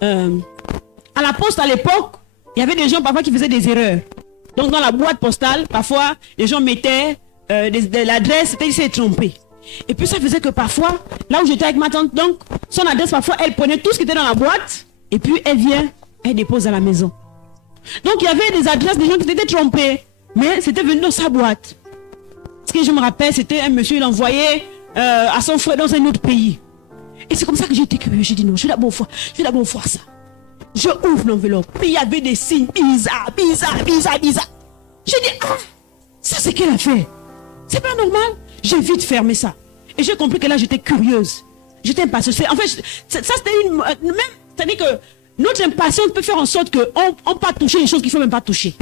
à la poste à l'époque, il y avait des gens parfois qui faisaient des erreurs. Donc, dans la boîte postale, parfois, les gens mettaient l'adresse, ils s'étaient trompés. Et puis, ça faisait que parfois, là où j'étais avec ma tante, donc, son adresse, parfois, elle prenait tout ce qui était dans la boîte, et puis, elle dépose à la maison. Donc, il y avait des adresses des gens qui étaient trompés, mais c'était venu dans sa boîte. Ce que je me rappelle, c'était un monsieur, il envoyait à son frère dans un autre pays. Et c'est comme ça que j'ai été curieux. J'ai dit non, je vais d'abord voir ça. Je ouvre l'enveloppe. Puis il y avait des signes bizarres. J'ai dit, ah, ça c'est qu'elle a fait. C'est pas normal. J'ai vite fermé ça. Et j'ai compris que là, j'étais curieuse. J'étais impatiente. En fait, ça c'était même, c'est-à-dire que notre impatience peut faire en sorte qu'on peut toucher les choses qu'il ne faut même pas toucher.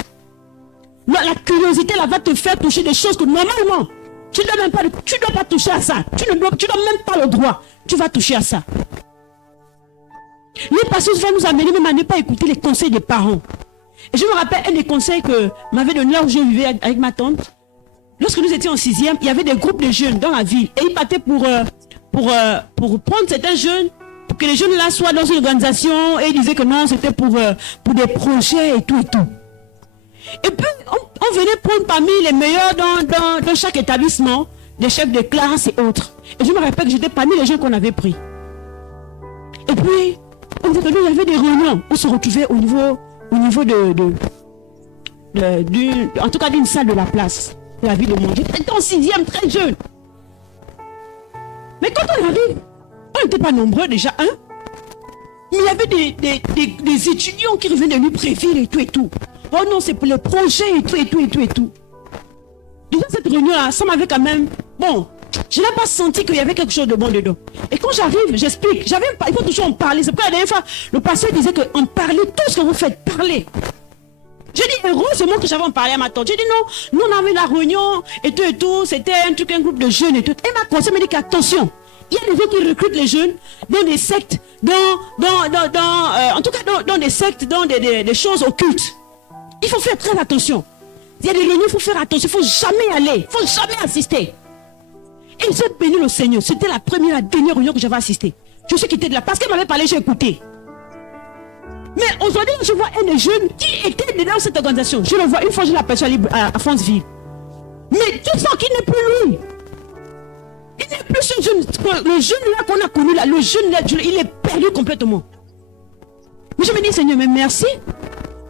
La curiosité là va te faire toucher des choses que normalement, tu ne dois pas toucher à ça. Tu dois même pas le droit. Tu vas toucher à ça. L'impatience va nous amener même à ne pas écouter les conseils des parents. Et je me rappelle un des conseils que m'avait donné là où je vivais avec ma tante. Lorsque nous étions en 6e, il y avait des groupes de jeunes dans la ville. Et ils partaient pour prendre certains jeunes, pour que les jeunes là soient dans une organisation. Et ils disaient que non, c'était pour des projets et tout et tout. Et puis, on venait prendre parmi les meilleurs dans chaque établissement, des chefs de classe et autres. Et je me rappelle que j'étais parmi les gens qu'on avait pris. Et puis, on disait que nous, il y avait des réunions. On se retrouvait au niveau en tout cas d'une salle de la place. La vie de mon Dieu. J'étais en 6e, très jeune. Mais quand on arrive, on n'était pas nombreux déjà, hein. Mais il y avait des étudiants qui revenaient de Libreville et tout et tout. Oh non, c'est pour les projets et tout et tout et tout et tout. Déjà cette réunion-là, ça m'avait quand même... Bon, je n'ai pas senti qu'il y avait quelque chose de bon dedans. Et quand j'arrive, j'explique. Il faut toujours en parler. C'est pourquoi la dernière fois, le pasteur disait qu'en parler, tout ce que vous faites, parler. J'ai dit, heureusement que j'avais en parlé à ma tante. J'ai dit non, nous on avait la réunion et tout, c'était un groupe de jeunes et tout. Et ma conseil m'a dit qu'attention, il y a des gens qui recrutent les jeunes dans des sectes, en tout cas dans des sectes, dans des choses occultes. Il faut faire très attention. Il y a des réunions, il faut faire attention, il ne faut jamais aller, il ne faut jamais assister. Et j'ai béni le Seigneur, c'était la dernière réunion que j'avais assistée. Je suis quitté de là, parce qu'elle m'avait parlé, j'ai écouté. Mais aujourd'hui, je vois un des jeunes qui était dans cette organisation. Je le vois, une fois je l'aperçois à Franceville. Mais tu sens qu'il n'est plus lui. Il n'est plus ce jeune. Le jeune là qu'on a connu là, le jeune là, il est perdu complètement. Mais je me dis, Seigneur, mais merci.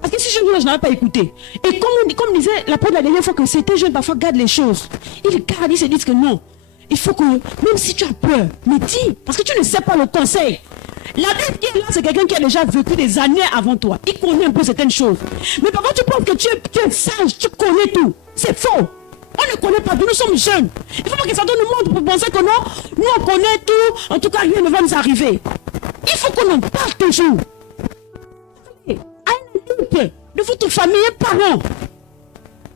Parce que si je ne l'avais pas écouté. Et comme disait l'apôtre la dernière fois que c'était jeune, parfois garde les choses. Il garde, il se dit que non. Il faut que, même si tu as peur, mais dis, parce que tu ne sais pas le conseil. L'adulte qui est là, c'est quelqu'un qui a déjà vécu des années avant toi. Il connaît un peu certaines choses. Mais parfois tu penses que tu es sage, tu connais tout. C'est faux. On ne connaît pas tout, nous sommes jeunes. Il ne faut pas que ça donne le monde pour penser que non, nous on connaît tout, en tout cas rien ne va nous arriver. Il faut qu'on en parle toujours. À un adulte de votre famille et parents,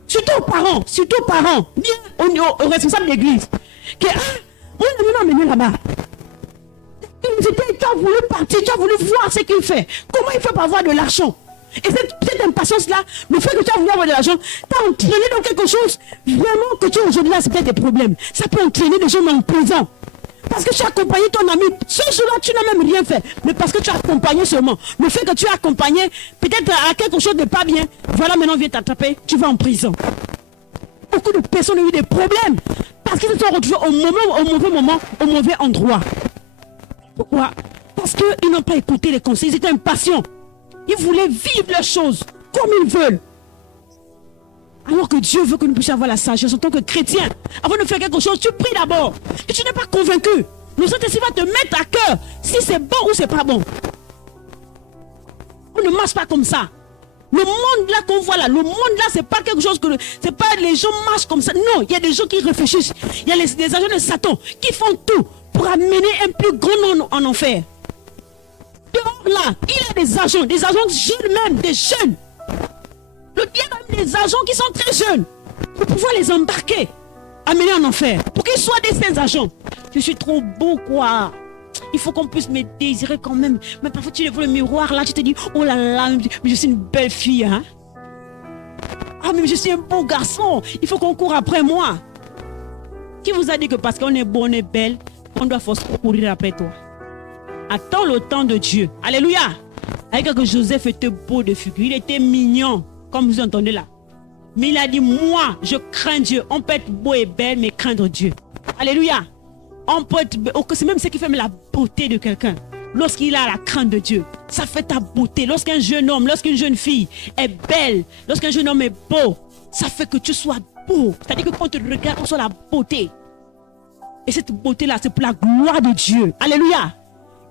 surtout aux parents, bien aux responsables d'église, que on est amené là-bas. Tu as voulu partir, tu as voulu voir ce qu'il fait. Comment il fait pour avoir de l'argent? Et cette impatience-là, le fait que tu as voulu avoir de l'argent, t'a entraîné dans quelque chose, vraiment que tu es aujourd'hui là, c'est peut-être des problèmes. Ça peut entraîner des gens en prison. Parce que tu as accompagné ton ami. Ce jour-là, tu n'as même rien fait. Mais parce que tu as accompagné seulement. Le fait que tu as accompagné, peut-être à quelque chose de pas bien, voilà, maintenant viens t'attraper, tu vas en prison. Beaucoup de personnes ont eu des problèmes. Parce qu'ils se sont retrouvés au mauvais moment, au mauvais endroit. Pourquoi? Parce qu'ils n'ont pas écouté les conseils, ils étaient impatients. Ils voulaient vivre les choses comme ils veulent. Alors que Dieu veut que nous puissions avoir la sagesse en tant que chrétiens. Avant de faire quelque chose, tu pries d'abord. Et tu n'es pas convaincu. Le Saint-Esprit va te mettre à cœur si c'est bon ou c'est pas bon. On ne marche pas comme ça. Le monde là qu'on voit là, le monde là, c'est pas quelque chose que... C'est pas les gens marchent comme ça. Non, il y a des gens qui réfléchissent. Il y a des agents de Satan qui font tout pour amener un plus grand nombre en enfer. Dehors là, il y a des agents jeunes même, des jeunes. Il y a même des agents qui sont très jeunes pour pouvoir les embarquer, amener en enfer, pour qu'ils soient des saints agents. Je suis trop beau quoi. Il faut qu'on puisse me désirer quand même. Mais parfois tu vois le miroir là, tu te dis, oh là là, mais je suis une belle fille. Hein? Ah mais je suis un beau garçon. Il faut qu'on court après moi. Qui vous a dit que parce qu'on est beau, on est belle, on doit forcément courir après toi? Attends le temps de Dieu. Alléluia. Avec que Joseph était beau de figure, il était mignon, comme vous entendez là. Mais il a dit, moi, je crains Dieu. On peut être beau et belle, mais craindre Dieu. Alléluia. On peut être... C'est même ce qui fait la beauté de quelqu'un. Lorsqu'il a la crainte de Dieu, ça fait ta beauté. Lorsqu'un jeune homme, lorsqu'une jeune fille est belle, lorsqu'un jeune homme est beau, ça fait que tu sois beau. C'est-à-dire que quand tu regardes, on soit la beauté. Et cette beauté-là, c'est pour la gloire de Dieu. Alléluia.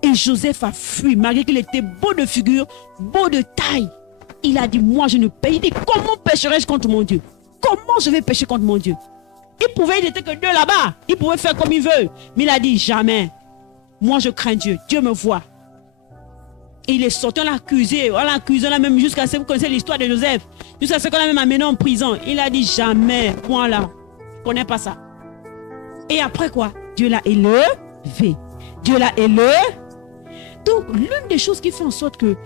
Et Joseph a fui, malgré qu'il était beau de figure, beau de taille. Il a dit, moi je ne paye. Il dit, comment pécherai-je contre mon Dieu? Comment je vais pécher contre mon Dieu? Il n'était que Dieu là-bas. Il pouvait faire comme il veut. Mais il a dit, jamais. Moi je crains Dieu. Dieu me voit. Et il est sorti, on l'a accusé. On l'a accusé là même jusqu'à ce que vous connaissez l'histoire de Joseph. Jusqu'à ce qu'on l'a même amené en prison. Il a dit, jamais. Moi là, je ne connais pas ça. Et après quoi? Dieu l'a élevé. Dieu l'a élevé. Donc, l'une des choses qui fait en sorte que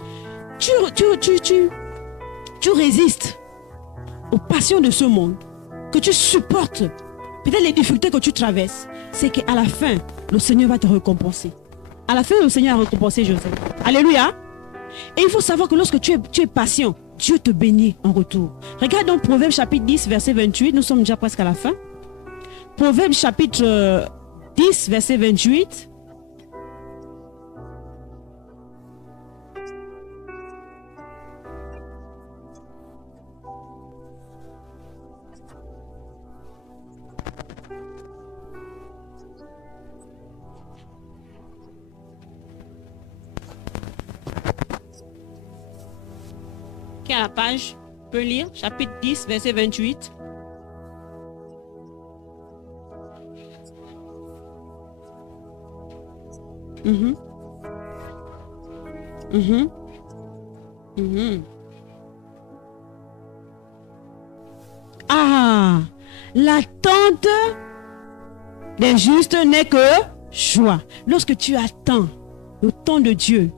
tu résistes aux passions de ce monde, que tu supportes peut-être les difficultés que tu traverses, c'est qu'à la fin, le Seigneur va te récompenser. À la fin, le Seigneur a récompensé Joseph. Alléluia. Et il faut savoir que lorsque tu es patient, Dieu te bénit en retour. Regarde donc Proverbe chapitre 10, verset 28. Nous sommes déjà presque à la fin. Proverbe chapitre 10, verset 28. Qui est à la page, peut lire, chapitre 10, verset 28. Ah, l'attente des justes n'est que joie. Lorsque tu attends le temps de Dieu,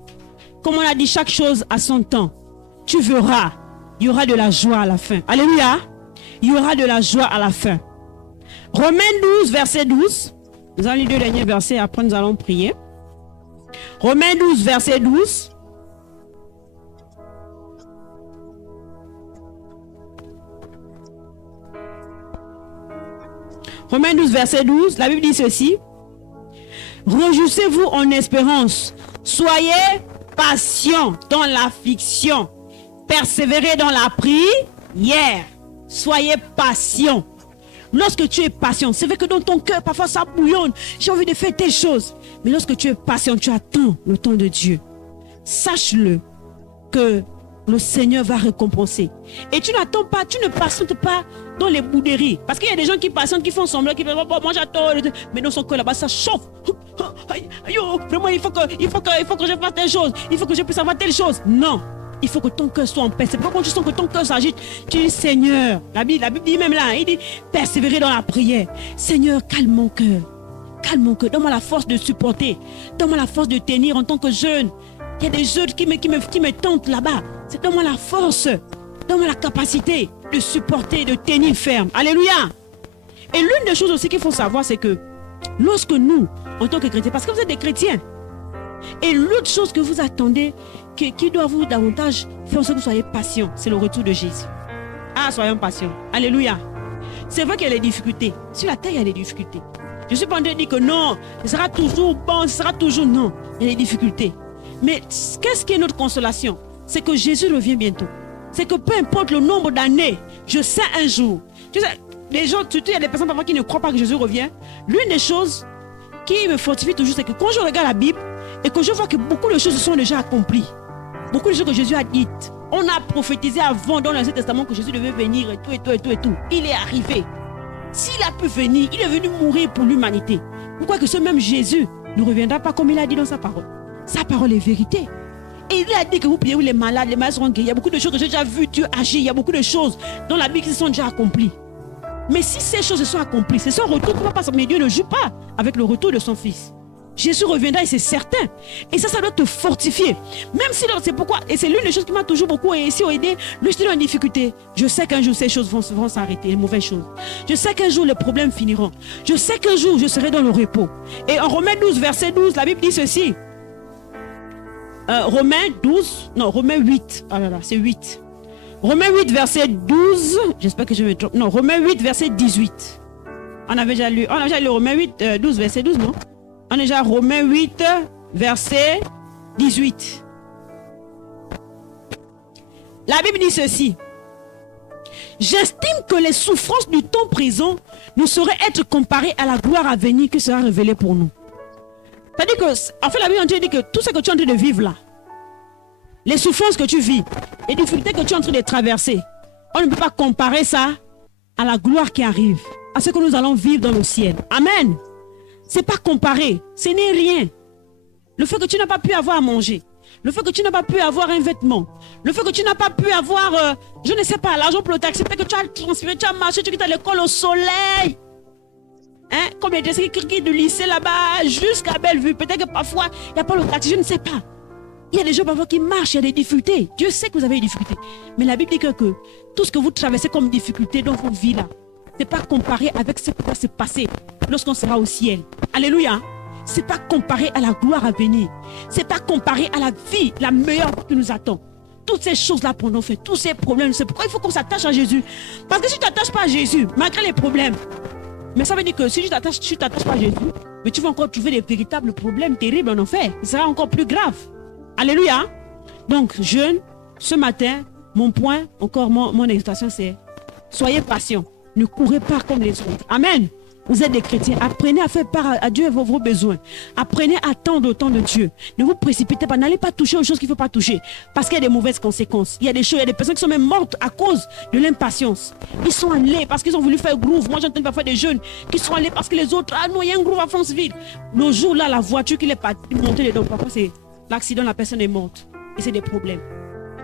comme on a dit, chaque chose a son temps. Tu verras, il y aura de la joie à la fin. Alléluia. Il y aura de la joie à la fin. Romains 12, verset 12. Nous allons lire 2 derniers versets, après nous allons prier. Romains 12, verset 12. Romains 12, verset 12. La Bible dit ceci. Réjouissez-vous en espérance. Soyez patients dans l'affliction. Persévérez dans la prière. Soyez patient. Lorsque tu es patient, c'est vrai que dans ton cœur, parfois ça bouillonne. J'ai envie de faire telle chose. Mais lorsque tu es patient, tu attends le temps de Dieu. Sache-le que le Seigneur va récompenser. Et tu n'attends pas, tu ne patientes pas dans les bouderies. Parce qu'il y a des gens qui patientent, qui font semblant, qui disent, bon, moi j'attends. Mais dans son cœur là-bas, ça chauffe. Vraiment, il faut que je fasse telle chose. Il faut que je puisse avoir telle chose. Non. Il faut que ton cœur soit en paix. C'est pourquoi quand tu sens que ton cœur s'agite, tu dis Seigneur, la Bible dit même là, il dit persévérer dans la prière. Seigneur, calme mon cœur. Calme mon cœur. Donne-moi la force de supporter. Donne-moi la force de tenir en tant que jeune. Il y a des jeunes qui me tentent là-bas. Donne-moi la force. Donne-moi la capacité de supporter, de tenir ferme. Alléluia. Et l'une des choses aussi qu'il faut savoir, c'est que lorsque nous, en tant que chrétiens, parce que vous êtes des chrétiens, et l'autre chose que vous attendez, qui doit vous davantage faire en sorte que vous soyez patient, c'est le retour de Jésus. Ah, soyons patients. Alléluia. C'est vrai qu'il y a des difficultés. Sur la terre, il y a des difficultés. Je ne suis pas en train de dire que non, ce sera toujours bon, ce sera toujours non. Il y a des difficultés. Mais qu'est-ce qui est notre consolation? C'est que Jésus revient bientôt. C'est que peu importe le nombre d'années, je sais un jour. Tu sais, les gens, surtout il y a des personnes parfois qui ne croient pas que Jésus revient. L'une des choses qui me fortifie toujours, c'est que quand je regarde la Bible et que je vois que beaucoup de choses se sont déjà accomplies, beaucoup de choses que Jésus a dites, on a prophétisé avant dans l'Ancien Testament que Jésus devait venir et tout, et tout, et tout, et tout. Il est arrivé. S'il a pu venir, il est venu mourir pour l'humanité. Pourquoi que ce même Jésus ne reviendra pas comme il a dit dans sa parole? Sa parole est vérité. Et il a dit que vous priez les malades seront guéris. Il y a beaucoup de choses que j'ai déjà vues Dieu agir. Il y a beaucoup de choses dans la Bible qui se sont déjà accomplies. Mais si ces choses se sont accomplies, c'est son retour qui va passer. Mais Dieu ne joue pas avec le retour de son Fils. Jésus reviendra et c'est certain. Et ça doit te fortifier. Même si c'est pourquoi, et c'est l'une des choses qui m'a toujours beaucoup aidé, le style en difficulté. Je sais qu'un jour ces choses vont s'arrêter, les mauvaises choses. Je sais qu'un jour les problèmes finiront. Je sais qu'un jour je serai dans le repos. Et en Romains 12, verset 12, la Bible dit ceci. Romains 8. Ah là là, c'est 8. Romains 8, verset 12. J'espère que je me trompe. Non, Romains 8, verset 18. On avait déjà lu Romains 8, 12, verset 12, non? On a déjà Romains 8, verset 18. La Bible dit ceci. J'estime que les souffrances du temps présent ne sauraient être comparées à la gloire à venir qui sera révélée pour nous. C'est-à-dire que, en fait, la Bible dit que tout ce que tu es en train de vivre là, les souffrances que tu vis, les difficultés que tu es en train de traverser, on ne peut pas comparer ça à la gloire qui arrive, à ce que nous allons vivre dans le ciel. Amen. C'est pas comparé, ce n'est rien. Le fait que tu n'as pas pu avoir à manger, le fait que tu n'as pas pu avoir un vêtement, le fait que tu n'as pas pu avoir, je ne sais pas, l'argent pour le taxi, peut-être que tu as transpiré, tu as marché, tu quittes à l'école au soleil. Hein? Comme il y a des qui du lycée là-bas jusqu'à Bellevue, peut-être que parfois il n'y a pas le taxi, je ne sais pas. Il y a des gens parfois qui marchent, il y a des difficultés. Dieu sait que vous avez des difficultés. Mais la Bible dit que tout ce que vous traversez comme difficulté dans vos vies là, ce n'est pas comparé avec ce qui va se passer lorsqu'on sera au ciel. Alléluia. Ce n'est pas comparé à la gloire à venir. Ce n'est pas comparé à la vie, la meilleure qui nous attend. Toutes ces choses-là pour nous faire, tous ces problèmes, c'est pourquoi il faut qu'on s'attache à Jésus. Parce que si tu ne t'attaches pas à Jésus, malgré les problèmes, mais ça veut dire que si tu t'attaches pas à Jésus, mais tu vas encore trouver des véritables problèmes terribles en enfer. Ce sera encore plus grave. Alléluia. Donc, jeunes, ce matin, mon point, encore mon exhortation, c'est soyez patients. Ne courez pas comme les autres. Amen. Vous êtes des chrétiens. Apprenez à faire part à Dieu vos besoins. Apprenez à attendre au temps de Dieu. Ne vous précipitez pas. N'allez pas toucher aux choses qu'il ne faut pas toucher. Parce qu'il y a des mauvaises conséquences. Il y a des choses, il y a des personnes qui sont même mortes à cause de l'impatience. Ils sont allés parce qu'ils ont voulu faire groove. Moi, j'entends parfois des jeunes qui sont allés parce que les autres, ah non, il y a un groove à Franceville. Le jour là, la voiture qui est montée dedans, parfois c'est l'accident, la personne est morte. Et c'est des problèmes.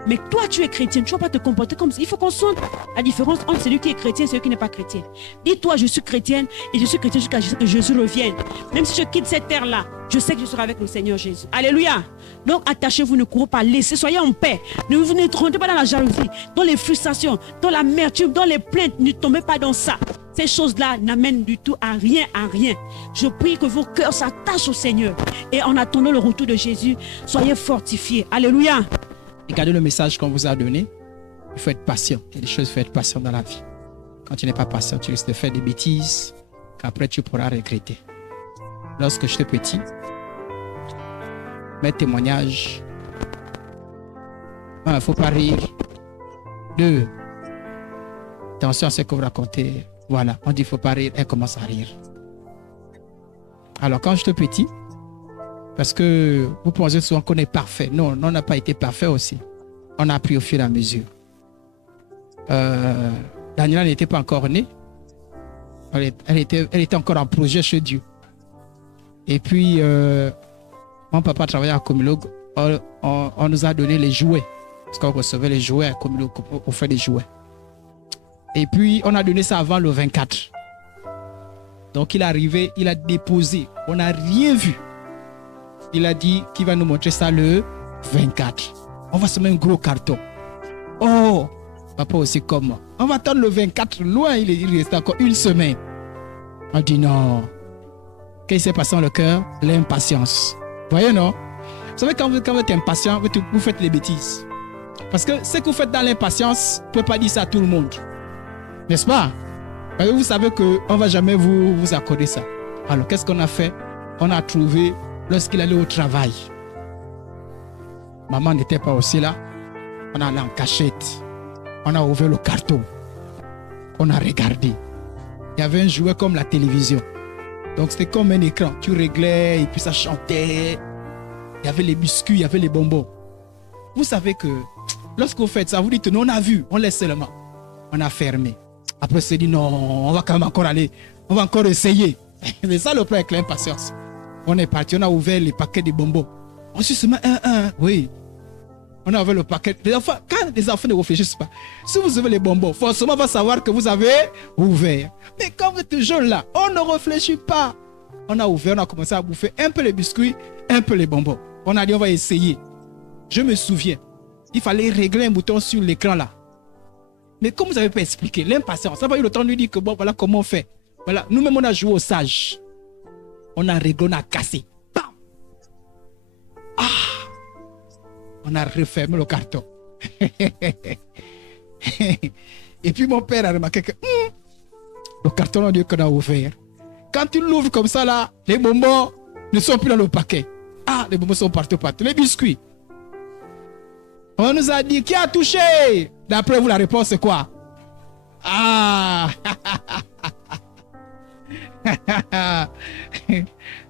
Mais toi, tu es chrétien, tu ne vas pas te comporter comme ça. Il faut qu'on sente la différence entre celui qui est chrétien et celui qui n'est pas chrétien. Dis-toi, je suis chrétienne et je suis chrétien jusqu'à ce que Jésus revienne. Même si je quitte cette terre-là, je sais que je serai avec le Seigneur Jésus. Alléluia. Donc, attachez-vous, ne courez pas, laissez, soyez en paix. Ne vous rentrez pas dans la jalousie, dans les frustrations, dans l'amertume, dans les plaintes. Ne tombez pas dans ça. Ces choses-là n'amènent du tout à rien, à rien. Je prie que vos cœurs s'attachent au Seigneur. Et en attendant le retour de Jésus, soyez fortifiés. Alléluia. Regardez le message qu'on vous a donné. Il faut être patient. Il y a des choses, il faut être patient dans la vie. Quand tu n'es pas patient, tu risques de faire des bêtises qu'après tu pourras regretter. Lorsque j'étais petit, mes témoignages, il ne faut pas rire. 2, attention à ce que vous racontez. Voilà, on dit il ne faut pas rire, elle commence à rire. Alors quand j'étais petit, parce que vous pensez souvent qu'on est parfait. Non, on n'a pas été parfait aussi. On a appris au fur et à mesure. Daniela n'était pas encore née. Elle était encore en projet chez Dieu. Et puis, mon papa travaillait à Comilog. On nous a donné les jouets. Parce qu'on recevait les jouets à Comilog pour faire des jouets. Et puis, on a donné ça avant le 24. Donc, il est arrivé, il a déposé. On n'a rien vu. Il a dit qu'il va nous montrer ça le 24. On va se mettre un gros carton. Oh, papa aussi comme moi. On va attendre le 24 loin, il reste encore une semaine. On dit non. Qu'est-ce qui s'est passé dans le cœur? L'impatience. Vous voyez, non? Vous savez, quand vous êtes impatient, vous faites des bêtises. Parce que ce que vous faites dans l'impatience, vous ne pouvez pas dire ça à tout le monde. N'est-ce pas? Parce que vous savez qu'on ne va jamais vous accorder ça. Alors, qu'est-ce qu'on a fait? On a trouvé lorsqu'il allait au travail. Maman n'était pas aussi là. On allait en cachette. On a ouvert le carton. On a regardé. Il y avait un jouet comme la télévision. Donc c'était comme un écran. Tu réglais et puis ça chantait. Il y avait les biscuits, il y avait les bonbons. Vous savez que lorsque vous faites ça, vous dites non, on a vu, on laisse seulement. On a fermé. Après, on s'est dit non, on va quand même encore aller. On va encore essayer. C'est ça le problème avec l'impatience. On est parti, on a ouvert les paquets de bonbons. On s'est seulement un. Oui. On a ouvert le paquet. Les enfants, quand les enfants ne réfléchissent pas, si vous ouvrez les bonbons, forcément, on va savoir que vous avez ouvert. Mais quand vous êtes jeune là, on ne réfléchit pas. On a ouvert, on a commencé à bouffer un peu les biscuits, un peu les bonbons. On a dit, on va essayer. Je me souviens, il fallait régler un bouton sur l'écran là. Mais comme vous n'avez pas expliqué, l'impatience, ça va eu le temps de lui dire que bon, voilà comment on fait. Voilà, nous-mêmes, on a joué au sage. On a réglé, on a cassé. Bam! Ah! On a refermé le carton. Et puis mon père a remarqué que le carton qu'on a ouvert. Quand tu l'ouvres comme ça là, les bonbons ne sont plus dans le paquet. Ah, les bonbons sont partout. Les biscuits. On nous a dit, qui a touché? D'après vous, la réponse c'est quoi? Ah!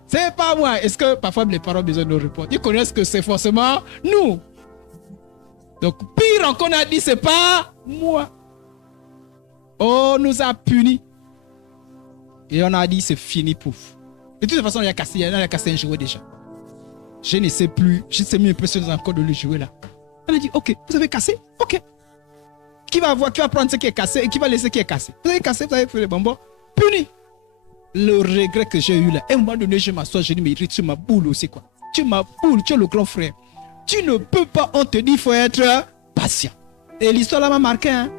C'est pas moi. Est-ce que parfois les parents ont besoin de nous répondre? Ils connaissent que c'est forcément nous. Donc pire encore, on a dit c'est pas moi. On nous a punis. Et on a dit c'est fini, pouf. De toute façon, il a cassé un jouet déjà. Je ne sais plus. Je ne sais même pas si on a encore de le jouer là. On a dit ok, vous avez cassé? Ok. Qui va prendre ce qui est cassé et qui va laisser ce qui est cassé? Vous avez cassé, vous avez fait les bonbons. Puni. Le regret que j'ai eu là, à un moment donné, je m'assois, je dis, mais tu m'as boule aussi quoi. Tu m'as boule, tu es le grand frère. Tu ne peux pas, on te dit, il faut être patient. Et l'histoire là m'a marqué. Hein?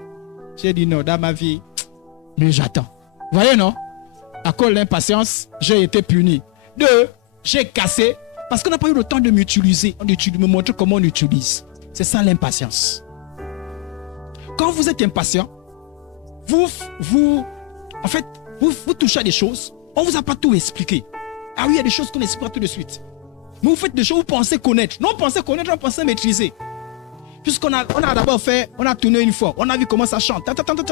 J'ai dit non, dans ma vie, mais j'attends. Vous voyez, non? À cause de l'impatience, j'ai été puni. 2, j'ai cassé parce qu'on n'a pas eu le temps de m'utiliser, de me montrer comment on utilise. C'est ça l'impatience. Quand vous êtes impatient, vous touchez à des choses, on ne vous a pas tout expliqué. Ah oui, il y a des choses qu'on n'explique pas tout de suite. Mais vous faites des choses que vous pensez connaître. Non, pensez connaître, on pensait maîtriser. Puisqu'on a d'abord fait, on a tourné une fois, on a vu comment ça chante.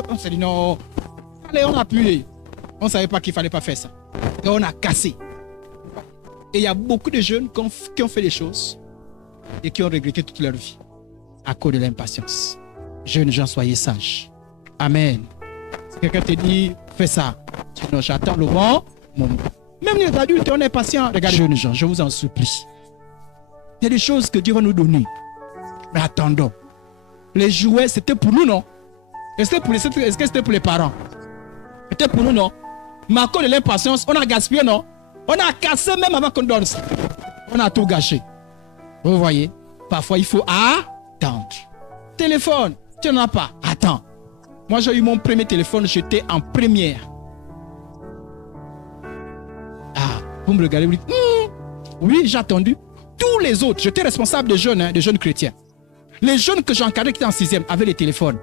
On s'est dit non, allez, on a appuyé. On ne savait pas qu'il ne fallait pas faire ça. Et on a cassé. Et il y a beaucoup de jeunes qui ont fait des choses et qui ont regretté toute leur vie à cause de l'impatience. Jeunes gens, soyez sages. Amen. Si quelqu'un te dit, fais ça, tu dis non, j'attends le bon moment. Même les adultes, on est patient. Regardez, jeunes gens, je vous en supplie. Il y a des choses que Dieu va nous donner. Mais attendons. Les jouets, c'était pour nous, non? Est-ce que c'était pour les parents? C'était pour nous, non? Mais à cause de l'impatience, on a gaspillé, non? On a cassé même avant qu'on donne ça. On a tout gâché. Vous voyez? Parfois, il faut attendre. Téléphone, tu n'en as pas. Attends. Moi, j'ai eu mon premier téléphone, j'étais en première. Ah, vous me regardez, vous dites, oui, j'ai attendu. Tous les autres, j'étais responsable des jeunes chrétiens. Les jeunes que j'encadrais qui étaient en 6e avaient des téléphones.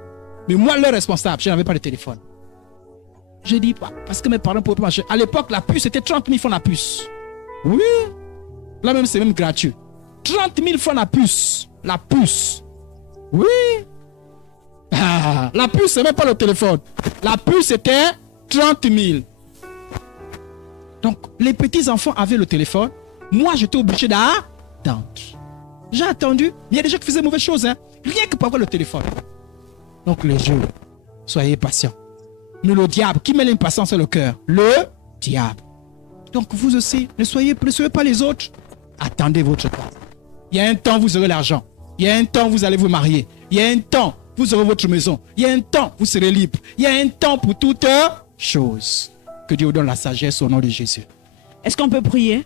Mais moi, leur responsable, je n'avais pas de téléphone. Je dis pas, parce que mes parents ne pouvaient pas marcher. À l'époque, la puce, c'était 30 000 francs la puce. Oui. Là même, c'est même gratuit. 30 000 francs la puce. La puce. Oui. Ah, la puce, c'est même pas le téléphone. La puce, c'était 30 000. Donc, les petits-enfants avaient le téléphone. Moi, j'étais obligé d'attendre. J'ai attendu. Il y a des gens qui faisaient mauvaises choses. Hein. Rien que pour avoir le téléphone. Donc, les jeunes, soyez patients. Mais le diable, qui met l'impatience sur le cœur? Le diable. Donc, vous aussi, ne soyez pas les autres. Attendez votre temps. Il y a un temps, vous aurez l'argent. Il y a un temps, vous allez vous marier. Il y a un temps, vous aurez votre maison. Il y a un temps, vous serez libre. Il y a un temps pour toutes choses. Que Dieu vous donne la sagesse au nom de Jésus. Est-ce qu'on peut prier?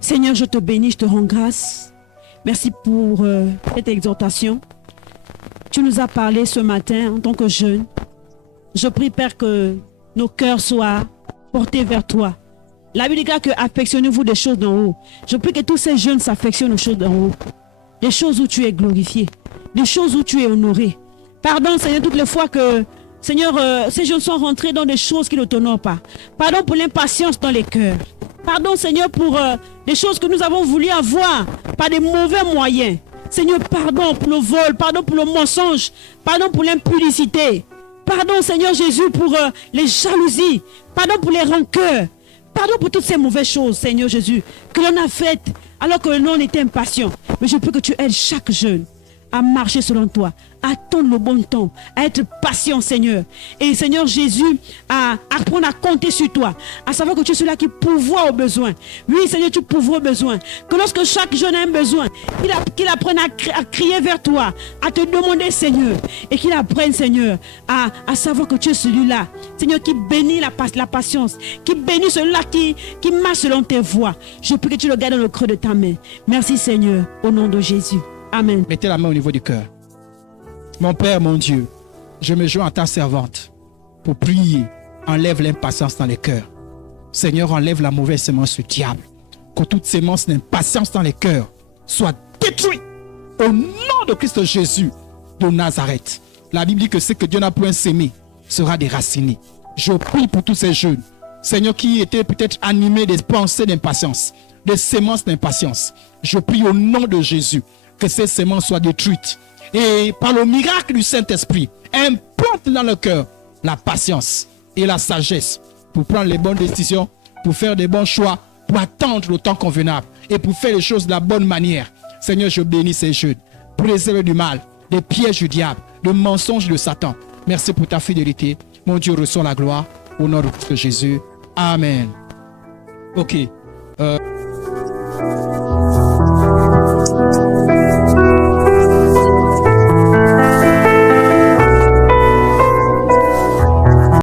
Seigneur, je te bénis, je te rends grâce. Merci pour cette exhortation. Tu nous as parlé ce matin en tant que jeunes. Je prie, Père, que nos cœurs soient portés vers toi. La Bible dit que affectionnez-vous des choses d'en haut. Je prie que tous ces jeunes s'affectionnent aux choses d'en haut. Des choses où tu es glorifié. Des choses où tu es honoré. Pardon, Seigneur, toutes les fois que, Seigneur, ces jeunes sont rentrés dans des choses qui ne t'honorent pas. Pardon pour l'impatience dans les cœurs. Pardon, Seigneur, pour des choses que nous avons voulu avoir par des mauvais moyens. Seigneur, pardon pour le vol, pardon pour le mensonge, pardon pour l'impudicité. Pardon, Seigneur Jésus, pour les jalousies. Pardon pour les rancœurs. Pardon pour toutes ces mauvaises choses, Seigneur Jésus, que l'on a faites alors que l'on était impatient. Mais je prie que tu aides chaque jeune à marcher selon toi, à attendre le bon temps, à être patient, Seigneur. Et Seigneur Jésus, à apprendre à compter sur toi, à savoir que tu es celui-là qui pourvoit aux besoins. Oui, Seigneur, tu pourvois aux besoins. Que lorsque chaque jeune a un besoin, qu'il apprenne à crier vers toi, à te demander, Seigneur, et qu'il apprenne, Seigneur, à savoir que tu es celui-là, Seigneur, qui bénit la patience, qui bénit celui-là qui marche selon tes voies. Je prie que tu le gardes dans le creux de ta main. Merci, Seigneur, au nom de Jésus. Amen. Mettez la main au niveau du cœur. Mon Père, mon Dieu, je me joins à ta servante pour prier. Enlève l'impatience dans les cœurs. Seigneur, enlève la mauvaise semence du diable. Que toute sémence d'impatience dans les cœurs soit détruite au nom de Christ Jésus de Nazareth. La Bible dit que ce que Dieu n'a point sémé sera déraciné. Je prie pour tous ces jeunes, Seigneur, qui étaient peut-être animés des pensées d'impatience, des sémences d'impatience. Je prie au nom de Jésus que ces semences soient détruites. Et par le miracle du Saint-Esprit, implante dans le cœur la patience et la sagesse pour prendre les bonnes décisions, pour faire des bons choix, pour attendre le temps convenable et pour faire les choses de la bonne manière. Seigneur, je bénis ces jeunes. Préserve du mal, des pièges du diable, des mensonges de Satan. Merci pour ta fidélité. Mon Dieu, reçois la gloire au nom de Jésus. Amen. Ok.